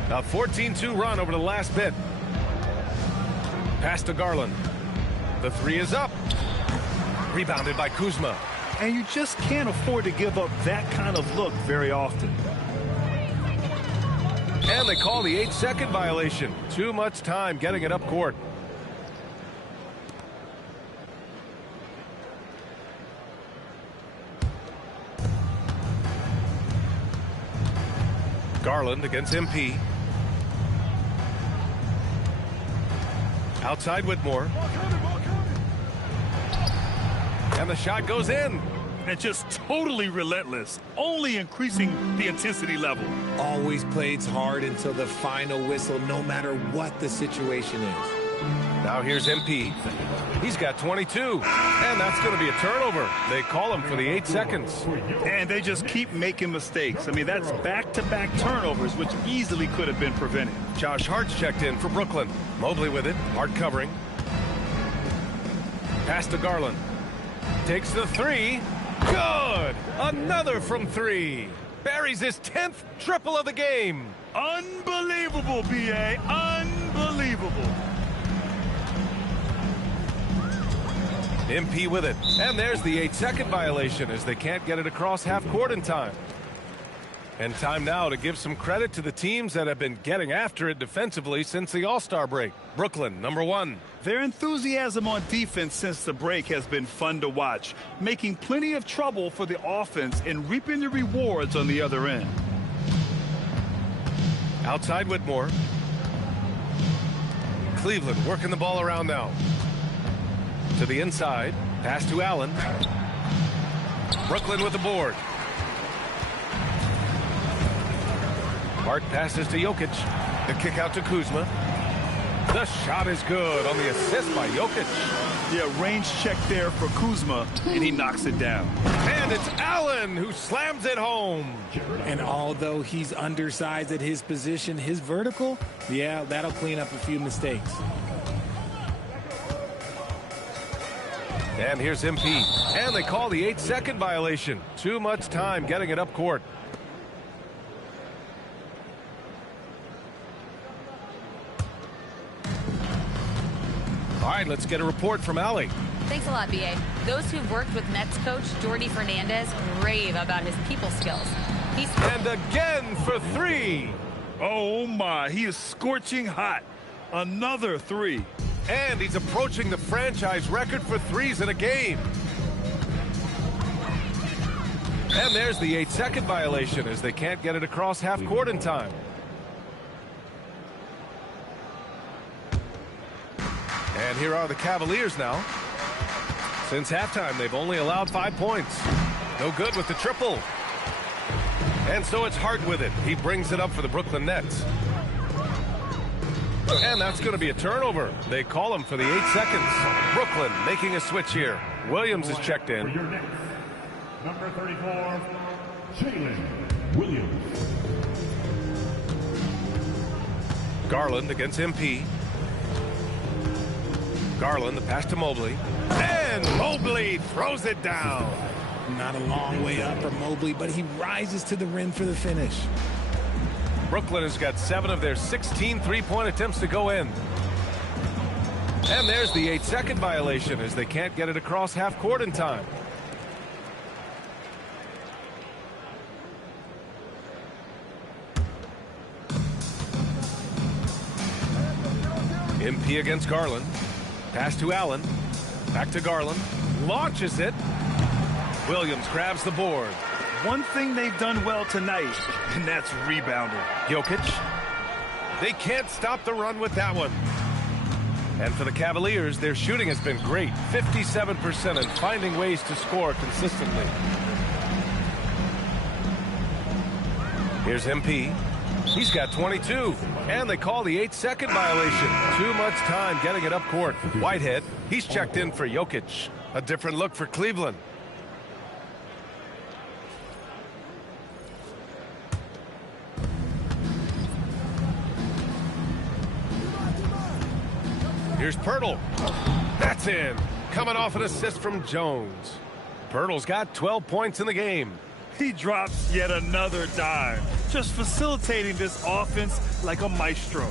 A 14-2 run over the last bit. Pass to Garland. The three is up. Rebounded by Kuzma. And you just can't afford to give up that kind of look very often. And they call the 8-second violation. Too much time getting it up court. Garland against MP. Outside Whitmore. And the shot goes in. And just totally relentless, only increasing the intensity level. Always plays hard until the final whistle, no matter what the situation is. Now here's MP. He's got 22. And that's going to be a turnover. They call him for the 8 seconds. And they just keep making mistakes. I mean, that's back-to-back turnovers, which easily could have been prevented. Josh Hart's checked in for Brooklyn. Mobley with it. Hart covering. Pass to Garland. Takes the three. Good! Another from three. Buries his 10th triple of the game. Unbelievable, B.A. Unbelievable. MP with it. And there's the 8-second violation as they can't get it across half court in time. And time now to give some credit to the teams that have been getting after it defensively since the All-Star break. Brooklyn, number 1. Their enthusiasm on defense since the break has been fun to watch, making plenty of trouble for the offense and reaping the rewards on the other end. Outside Whitmore. Cleveland working the ball around now. To the inside. Pass to Allen. Brooklyn with the board. Hart passes to Jokic. The kick out to Kuzma. The shot is good on the assist by Jokic. Yeah, range check there for Kuzma, and he knocks it down. And it's Allen who slams it home. And although he's undersized at his position, his vertical, yeah, that'll clean up a few mistakes. And here's MP. And they call the 8-second violation. Too much time getting it up court. All right, let's get a report from Allie. Thanks a lot, B.A. Those who've worked with Nets coach Jordi Fernandez rave about his people skills. And again for three. Oh, my. He is scorching hot. Another three. And he's approaching the franchise record for threes in a game. And there's the 8-second violation as they can't get it across half court in time. And here are the Cavaliers now. Since halftime, they've only allowed 5 points. No good with the triple. And so it's Hart with it. He brings it up for the Brooklyn Nets. And that's going to be a turnover. They call him for the 8 seconds. Brooklyn making a switch here. Williams is checked in. Number 34, Jalen Williams. Garland against MP. Garland, the pass to Mobley. And Mobley throws it down. Not a long way up for Mobley, but he rises to the rim for the finish. Brooklyn has got 7 of their 16 three-point attempts to go in. And there's the 8-second violation as they can't get it across half court in time. MP against Garland. Pass to Allen. Back to Garland. Launches it. Williams grabs the board. One thing they've done well tonight, and that's rebounding. Jokic. They can't stop the run with that one. And for the Cavaliers, their shooting has been great. 57% and finding ways to score consistently. Here's MP. He's got 22. And they call the 8-second violation. Too much time getting it up court. Whitehead, he's checked in for Jokic. A different look for Cleveland. Here's Pirtle. That's in. Coming off an assist from Jones. Pirtle's got 12 points in the game. He drops yet another dime, just facilitating this offense like a maestro.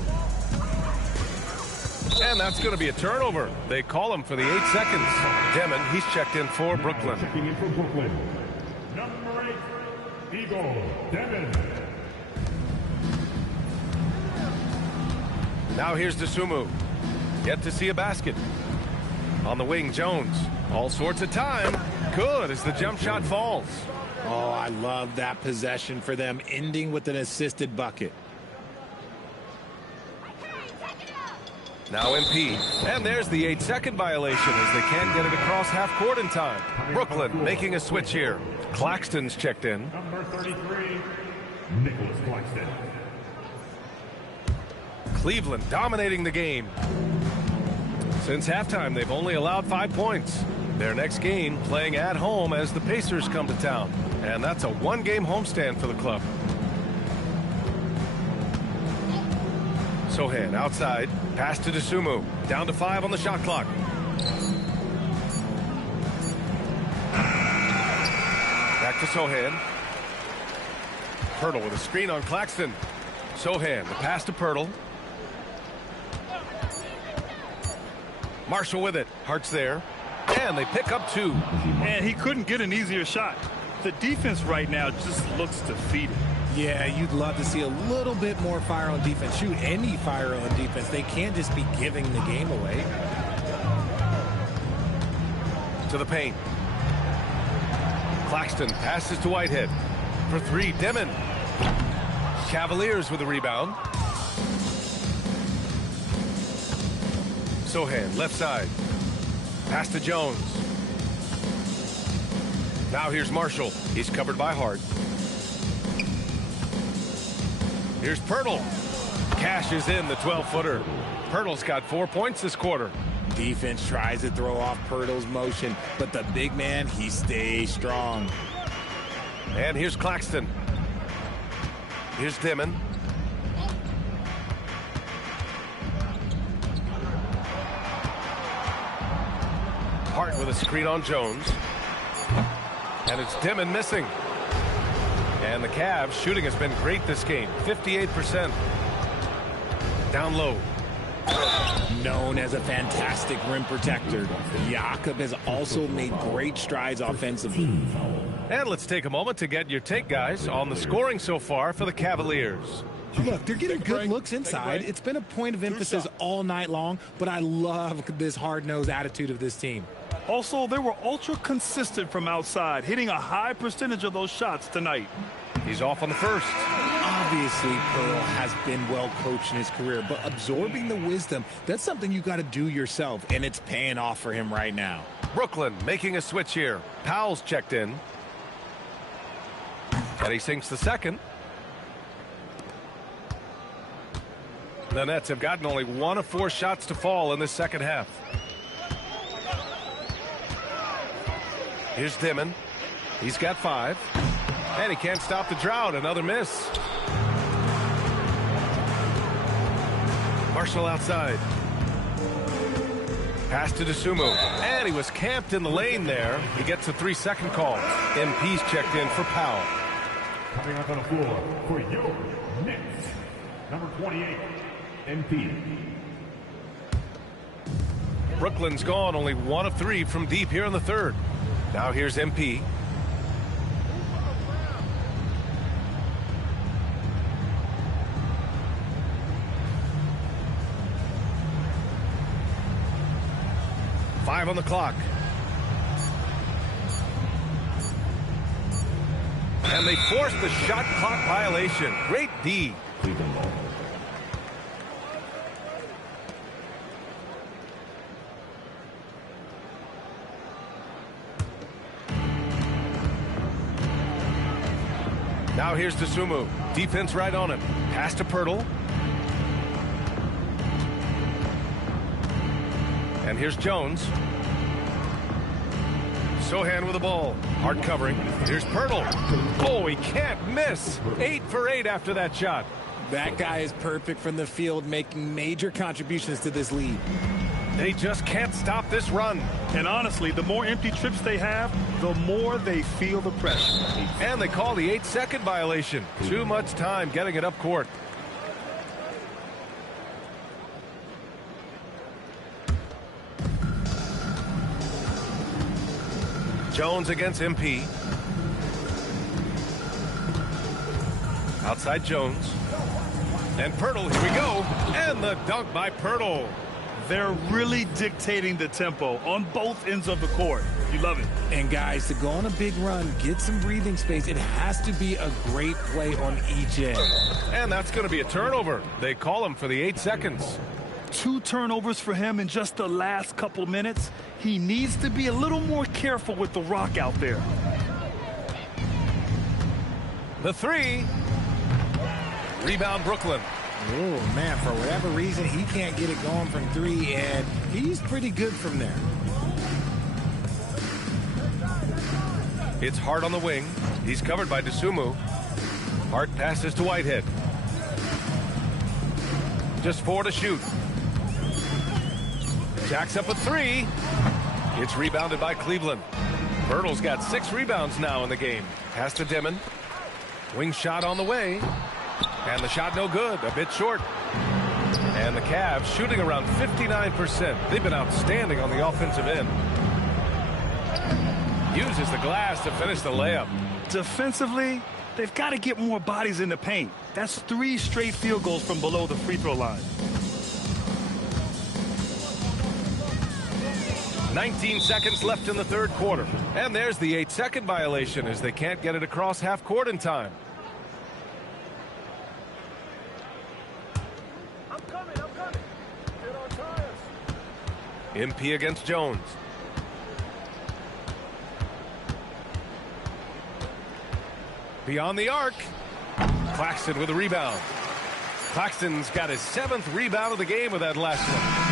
And that's going to be a turnover. They call him for the 8 seconds. Demon, he's checked in for Brooklyn. Checking in for Brooklyn. Number 8, Eagle, Demon. Now here's Dosunmu. Yet to see a basket. On the wing, Jones. All sorts of time. Good as the jump shot falls. Oh, I love that possession for them, ending with an assisted bucket. Now MP. And there's the 8-second violation as they can't get it across half court in time. Brooklyn making a switch here. Claxton's checked in. Number 33, Nicholas Claxton. Cleveland dominating the game. Since halftime, they've only allowed 5 points. Their next game playing at home as the Pacers come to town. And that's a 1-game homestand for the club. Sohan outside. Pass to Dosunmu. Down to 5 on the shot clock. Back to Sohan. Pirtle with a screen on Claxton. Sohan, the pass to Pirtle. Marshall with it. Hart's there. And they pick up 2. And he couldn't get an easier shot. The defense right now just looks defeated. Yeah, you'd love to see a little bit more fire on defense. Shoot, any fire on defense. They can't just be giving the game away. To the paint. Claxton passes to Whitehead. For 3, Demon. Cavaliers with the rebound. Sohan, left side. Pass to Jones. Now here's Marshall. He's covered by Hart. Here's Pirtle. Cashes in the 12-footer. Pirtle's got 4 points this quarter. Defense tries to throw off Pirtle's motion, but the big man, he stays strong. And here's Claxton. Here's Demon. Hart with a screen on Jones. And it's Demon missing. And the Cavs shooting has been great this game. 58%. Down low. Known as a fantastic rim protector, Jakob has also made great strides offensively. And let's take a moment to get your take, guys, on the scoring so far for the Cavaliers. Look, they're getting good looks inside. It's been a point of emphasis all night long, but I love this hard-nosed attitude of this team. Also, they were ultra consistent from outside, hitting a high percentage of those shots tonight. He's off on the first. Obviously, Pearl has been well coached in his career, but absorbing the wisdom, that's something you got to do yourself, and it's paying off for him right now. Brooklyn making a switch here. Powell's checked in. And he sinks the second. The Nets have gotten only 1 of 4 shots to fall in this second half. Here's Demon. He's got 5. And he can't stop the drought. Another miss. Marshall outside. Pass to DeSumo. And he was camped in the lane there. He gets a 3-second call. MP's checked in for Powell. Coming up on the floor for your Knicks, number 28, MP. Brooklyn's gone only 1 of 3 from deep here in the third. Now here's MP. Five on the clock. And they force the shot clock violation. Great D. Cleveland ball. Now here's DeSumo. Defense right on him. Pass to Pirtle. And here's Jones. Sohan with the ball. Hard covering. Here's Pirtle. Oh, he can't miss. 8 for 8 after that shot. That guy is perfect from the field, making major contributions to this lead. They just can't stop this run. And honestly, the more empty trips they have, the more they feel the pressure. And they call the 8-second violation. Too much time getting it up court. Jones against MP. Outside Jones. And Pirtle, here we go. And the dunk by Pirtle. They're really dictating the tempo on both ends of the court. You love it. And guys, to go on a big run, get some breathing space, it has to be a great play on each end. And that's going to be a turnover. They call him for the 8 seconds. 2 turnovers for him in just the last couple minutes. He needs to be a little more careful with the rock out there. The 3. Rebound Brooklyn. Oh, man, for whatever reason, he can't get it going from 3, and he's pretty good from there. It's Hart on the wing. He's covered by DeSumo. Hart passes to Whitehead. Just 4 to shoot. Jacks up a 3. It's rebounded by Cleveland. Pirtle's got 6 rebounds now in the game. Pass to Dimon. Wing shot on the way. And the shot no good, a bit short. And the Cavs shooting around 59%. They've been outstanding on the offensive end. Uses the glass to finish the layup. Defensively, they've got to get more bodies in the paint. That's 3 straight field goals from below the free throw line. 19 seconds left in the third quarter. And there's the 8-second violation as they can't get it across half court in time. MP against Jones. Beyond the arc. Claxton with a rebound. Claxton's got his 7th rebound of the game with that last one.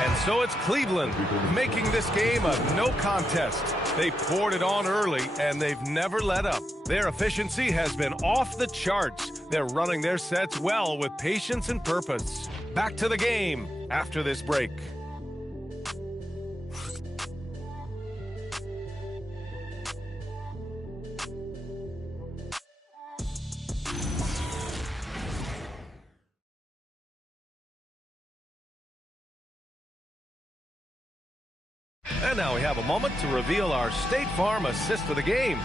And so it's Cleveland making this game a no contest. They poured it on early, and they've never let up. Their efficiency has been off the charts. They're running their sets well with patience and purpose. Back to the game after this break. And now we have a moment to reveal our State Farm assist of the game.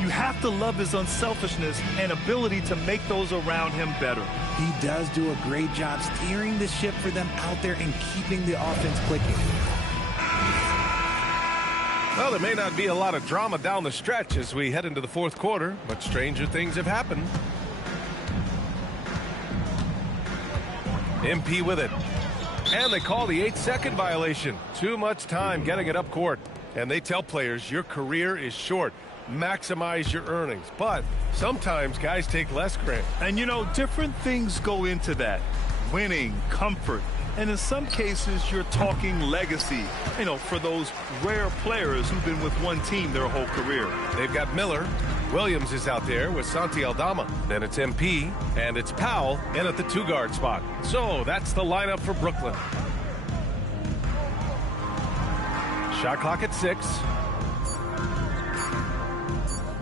You have to love his unselfishness and ability to make those around him better. He does do a great job steering the ship for them out there and keeping the offense clicking. Well, there may not be a lot of drama down the stretch as we head into the fourth quarter, but stranger things have happened. MP with it. And they call the 8-second violation. Too much time getting it up court. And they tell players your career is short. Maximize your earnings. But sometimes guys take less credit. And you know, different things go into that. Winning, comfort, and in some cases you're talking legacy, you know, for those rare players who've been with one team their whole career. They've got Miller. Williams is out there with Santi Aldama. Then it's MP, and it's Powell in at the 2-guard spot. So that's the lineup for Brooklyn. Shot clock at 6.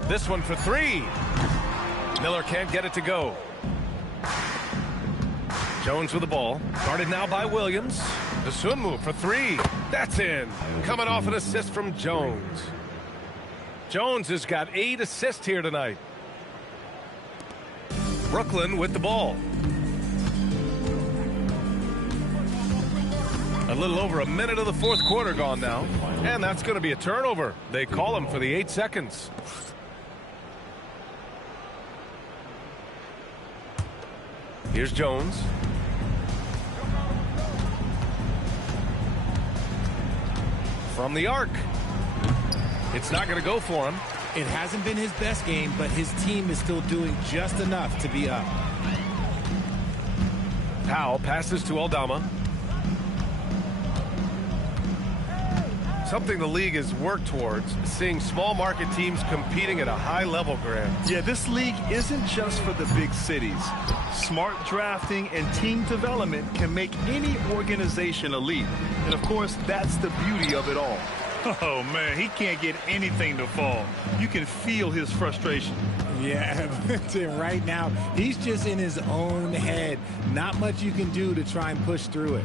This one for 3. Miller can't get it to go. Jones with the ball. Guarded now by Williams. The swim move for 3. That's in. Coming off an assist from Jones. Jones has got 8 assists here tonight. Brooklyn with the ball. A little over a minute of the fourth quarter gone now. And that's going to be a turnover. They call him for the 8 seconds. Here's Jones. From the arc. It's not going to go for him. It hasn't been his best game, but his team is still doing just enough to be up. Powell passes to Aldama. Something the league has worked towards, seeing small market teams competing at a high level, Grant. Yeah, this league isn't just for the big cities. Smart drafting and team development can make any organization elite. And of course, that's the beauty of it all. Oh, man, he can't get anything to fall. You can feel his frustration. Yeah, right now, he's just in his own head. Not much you can do to try and push through it.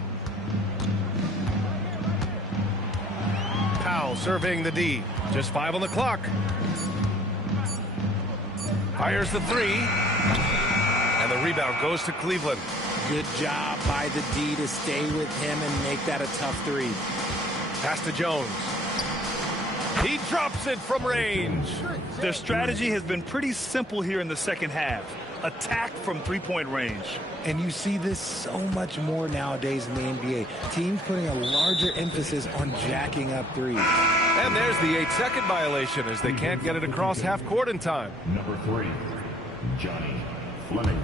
Powell surveying the D. Just 5 on the clock. Fires the 3. And the rebound goes to Cleveland. Good job by the D to stay with him and make that a tough 3. Pass to Jones. He drops it from range. Their strategy has been pretty simple here in the second half. Attack from three-point range. And you see this so much more nowadays in the NBA. Teams putting a larger emphasis on jacking up 3s. And there's the 8-second violation as they can't get it across half court in time. Number 3, Johnny Fleming.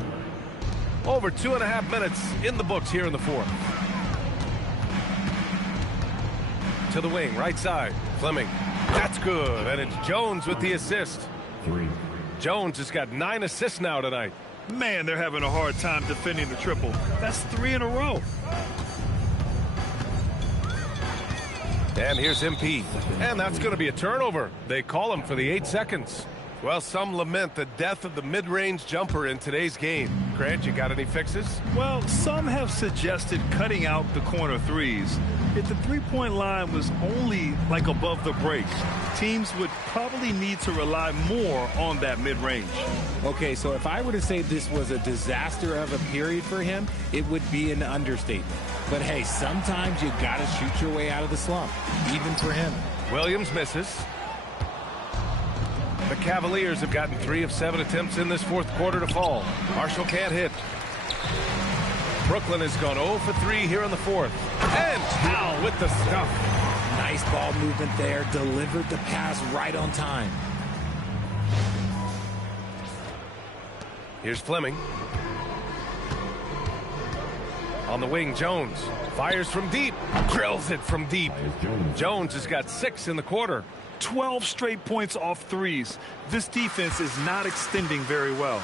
Over 2.5 minutes in the books here in the fourth. To the wing, right side. Fleming. That's good. And it's Jones with the assist. 3. Jones has got 9 assists now tonight. Man, they're having a hard time defending the triple. That's 3 in a row. And here's MP. And that's going to be a turnover. They call him for the 8 seconds. Well, some lament the death of the mid-range jumper in today's game. Grant, you got any fixes? Well, some have suggested cutting out the corner 3s. If the three-point line was only like above the break, teams would probably need to rely more on that mid-range. Okay, so if I were to say this was a disaster of a period for him, it would be an understatement. But hey, sometimes you got to shoot your way out of the slump, even for him. Williams misses. The Cavaliers have gotten 3 of 7 attempts in this fourth quarter to fall. Marshall can't hit. Brooklyn has gone 0 for 3 here in the fourth. And Powell with the stuff. Nice ball movement there. Delivered the pass right on time. Here's Fleming. On the wing, Jones. Fires from deep. Drills it from deep. Jones has got 6 in the quarter. 12 straight points off 3s. This defense is not extending very well.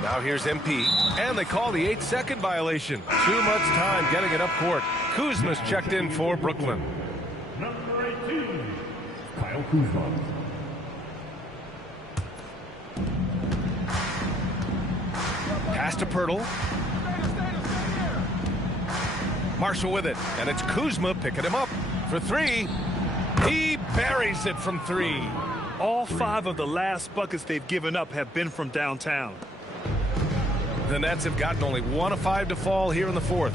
Now here's MP. And they call the 8-second violation. Too much time getting it up court. Kuzma's checked in for Brooklyn. Number 18, Kyle Kuzma. Pass to Pirtle. Marshall with it, and it's Kuzma picking him up for 3. He buries it from 3. All 5 of the last buckets they've given up have been from downtown. The Nets have gotten only 1 of 5 to fall here in the fourth.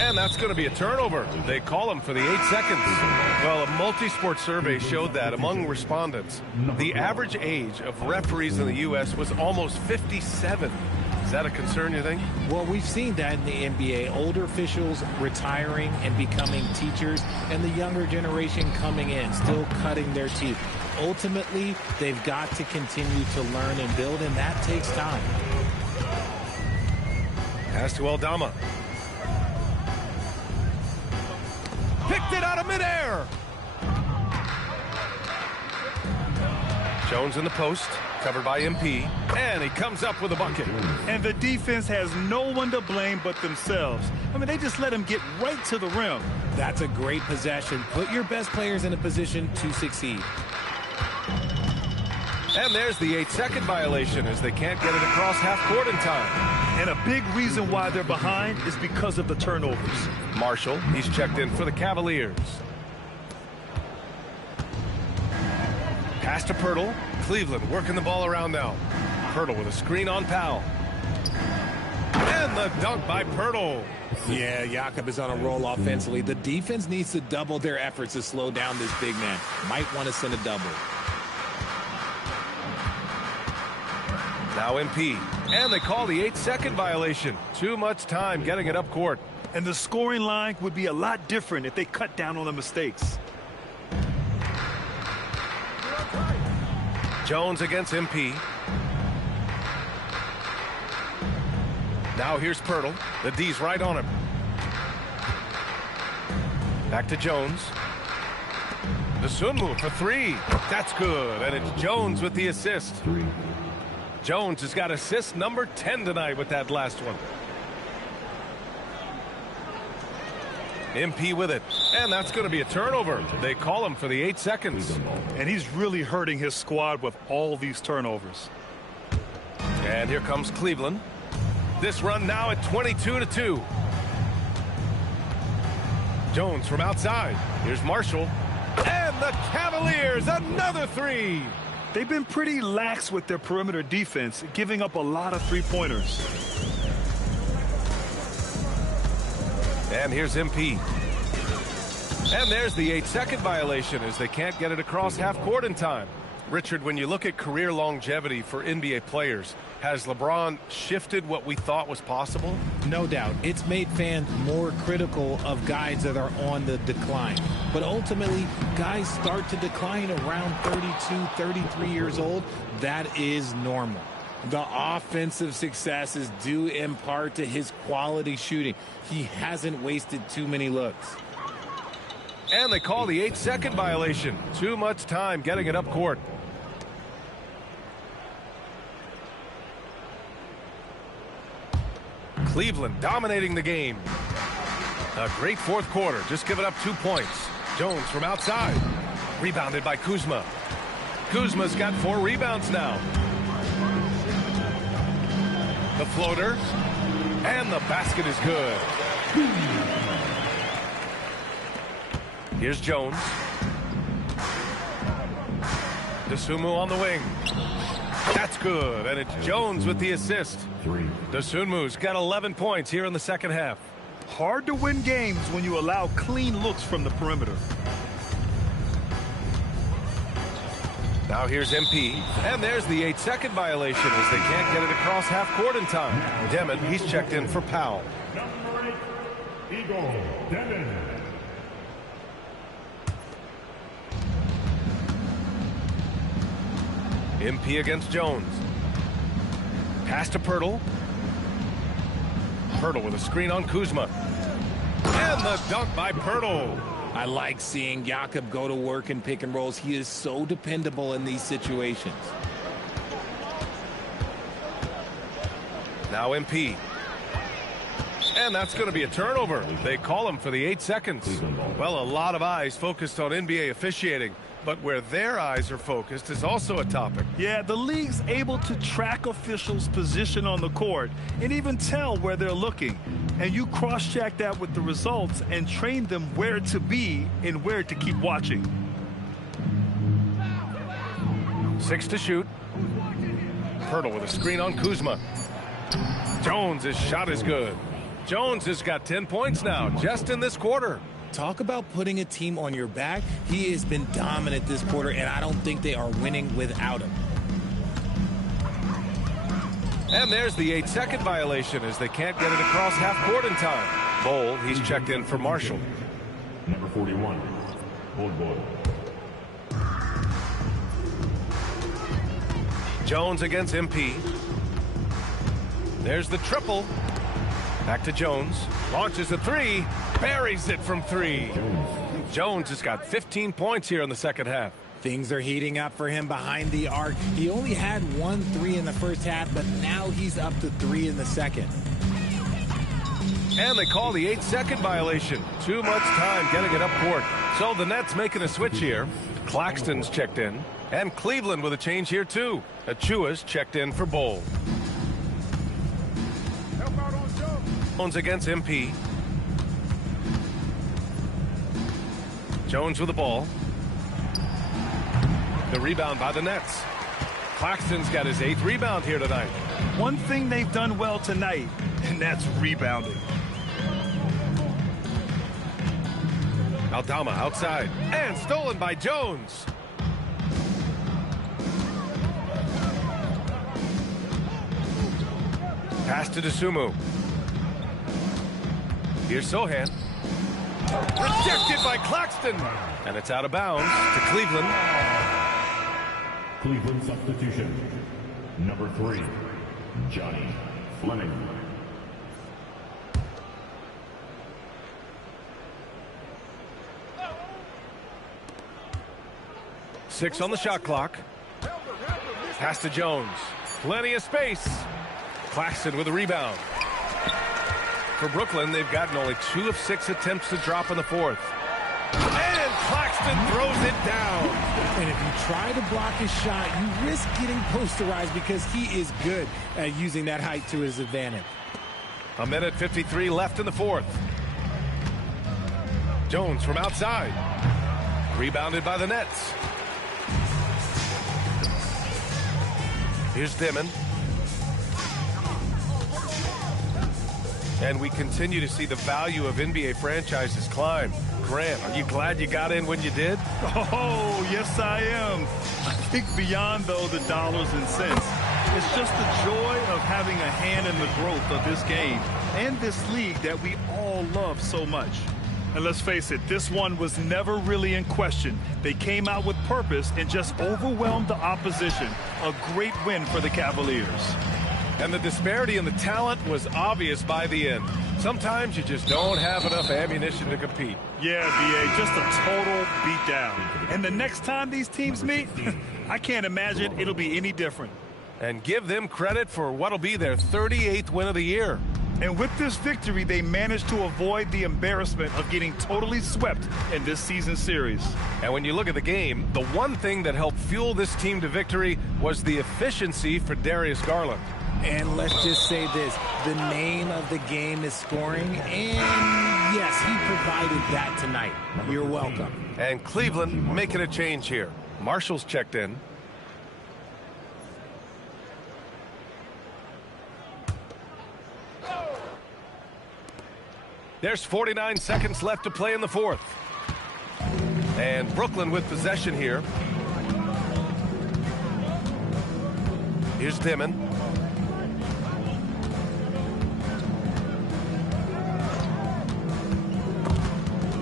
And that's going to be a turnover. They call him for the 8 seconds. Well, a multi-sport survey showed that among respondents, the average age of referees in the U.S. was almost 57. Is that a concern, you think? Well, we've seen that in the NBA. Older officials retiring and becoming teachers, and the younger generation coming in, still cutting their teeth. Ultimately, they've got to continue to learn and build, and that takes time. Pass to Aldama. Picked it out of midair. Jones in the post, covered by MP, and he comes up with a bucket. And the defense has no one to blame but themselves. I mean, they just let him get right to the rim. That's a great possession. Put your best players in a position to succeed. And there's the 8-second violation as they can't get it across half court in time. And a big reason why they're behind is because of the turnovers. Marshall, he's checked in for the Cavaliers. Pass to Pirtle. Cleveland working the ball around now. Pirtle with a screen on Powell. And the dunk by Pirtle. Yeah, Jakob is on a roll offensively. The defense needs to double their efforts to slow down this big man. Might want to send a double. Now MP. And they call the 8-second violation. Too much time getting it up court. And the scoring line would be a lot different if they cut down on the mistakes. Jones against MP. Now here's Pirtle. The D's right on him. Back to Jones. The Sunmu for three. That's good. And it's Jones with the assist. Jones has got assist number 10 tonight with that last one. MP with it. And that's going to be a turnover. They call him for the 8 seconds. And he's really hurting his squad with all these turnovers. And here comes Cleveland. This run now at 22-2. Jones from outside. Here's Marshall. And the Cavaliers, another three. They've been pretty lax with their perimeter defense, giving up a lot of three-pointers. And here's MP. And there's the 8-second violation as they can't get it across half court in time. Richard, when you look at career longevity for NBA players, has LeBron shifted what we thought was possible? No doubt. It's made fans more critical of guys that are on the decline. But ultimately, guys start to decline around 32, 33 years old. That is normal. The offensive success is due in part to his quality shooting. He hasn't wasted too many looks. And they call the 8-second violation. Too much time getting it up court. Cleveland dominating the game. A great fourth quarter. Just giving up 2 points. Jones from outside. Rebounded by Kuzma. Kuzma's got 4 rebounds now. The floater. And the basket is good. Here's Jones. Dosunmu on the wing. That's good. And it's Jones with the assist. Dosunmu's got 11 points here in the second half. Hard to win games when you allow clean looks from the perimeter. Now here's MP. And there's the 8-second violation as they can't get it across half court in time. Demon, he's checked in for Powell. Number 8, Eagle Demon. MP against Jones. Pass to Pirtle. Pirtle with a screen on Kuzma. And the dunk by Pirtle. I like seeing Jakob go to work in pick and rolls. He is so dependable in these situations. Now MP. And that's going to be a turnover. They call him for the 8 seconds. Well, a lot of eyes focused on NBA officiating, but where their eyes are focused is also a topic. Yeah, the league's able to track officials' position on the court and even tell where they're looking. And you cross-check that with the results and train them where to be and where to keep watching. 6 to shoot. Pirtle with a screen on Kuzma. Jones' shot is good. Jones has got 10 points now just in this quarter. Talk about putting a team on your back. He has been dominant this quarter, and I don't think they are winning without him. And there's the 8-second violation as they can't get it across half court in time. Bowl, he's checked in for Marshall. Number 41, Old Boy. Jones against MP. There's the triple. Back to Jones. Launches a three. Buries it from 3. Jones has got 15 points here in the second half. Things are heating up for him behind the arc. He only had 1 3 in the first half, but now he's up to 3 in the second. And they call the 8-second violation. Too much time getting it up court. So the Nets making a switch here. Claxton's checked in. And Cleveland with a change here too. Achua's checked in for Bowl. Jones against MP. Jones with the ball. The rebound by the Nets. Claxton's got his 8th rebound here tonight. One thing they've done well tonight, and that's rebounding. Aldama outside. And stolen by Jones. Pass to DeSumo. Here's Sohan. Rejected by Claxton. And it's out of bounds to Cleveland. Cleveland substitution. Number 3, Johnny Fleming. Six on the shot clock. Pass to Jones. Plenty of space. Claxton with a rebound. For Brooklyn, they've gotten only 2 of 6 attempts to drop in the 4th. And Claxton throws it down. And if you try to block his shot, you risk getting posterized because he is good at using that height to his advantage. 1:53 left in the 4th. Jones from outside. Rebounded by the Nets. Here's Dimon. And we continue to see the value of NBA franchises climb. Grant, are you glad you got in when you did? Oh, yes, I am. I think beyond, though, the dollars and cents, it's just the joy of having a hand in the growth of this game and this league that we all love so much. And let's face it, this one was never really in question. They came out with purpose and just overwhelmed the opposition. A great win for the Cavaliers. And the disparity in the talent was obvious by the end. Sometimes you just don't have enough ammunition to compete. Yeah, B.A., just a total beatdown. And the next time these teams meet, I can't imagine it'll be any different. And give them credit for what'll be their 38th win of the year. And with this victory, they managed to avoid the embarrassment of getting totally swept in this season series. And when you look at the game, the one thing that helped fuel this team to victory was the efficiency for Darius Garland. And let's just say this, the name of the game is scoring, and yes, he provided that tonight. You're welcome. And Cleveland making a change here. Marshall's checked in. There's 49 seconds left to play in the 4th. And Brooklyn with possession here. Here's Dimon.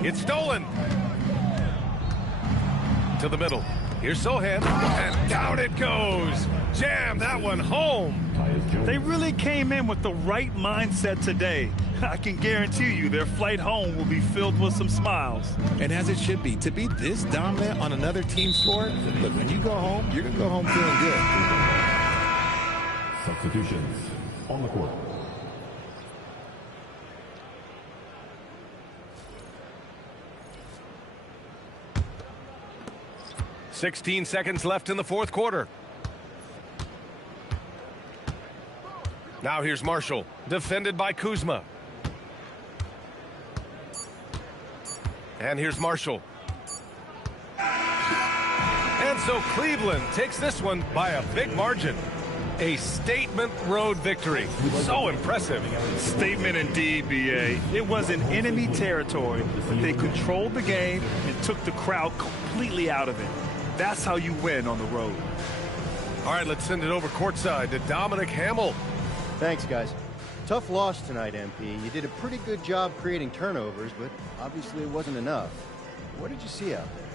It's stolen. To the middle. Here's Sohan. And down it goes. Jam that one home. They really came in with the right mindset today. I can guarantee you their flight home will be filled with some smiles. And as it should be, to be this dominant on another team's floor, look, when you go home, you're going to go home feeling good. Substitutions on the court. .16 seconds left in the 4th quarter. Now here's Marshall, defended by Kuzma. And here's Marshall. And so Cleveland takes this one by a big margin. A statement road victory. So impressive. Statement indeed, B.A. It was in enemy territory, but they controlled the game and took the crowd completely out of it. That's how you win on the road. All right, let's send it over courtside to Dominic Hamill. Thanks, guys. Tough loss tonight, MP. You did a pretty good job creating turnovers, but obviously it wasn't enough. What did you see out there?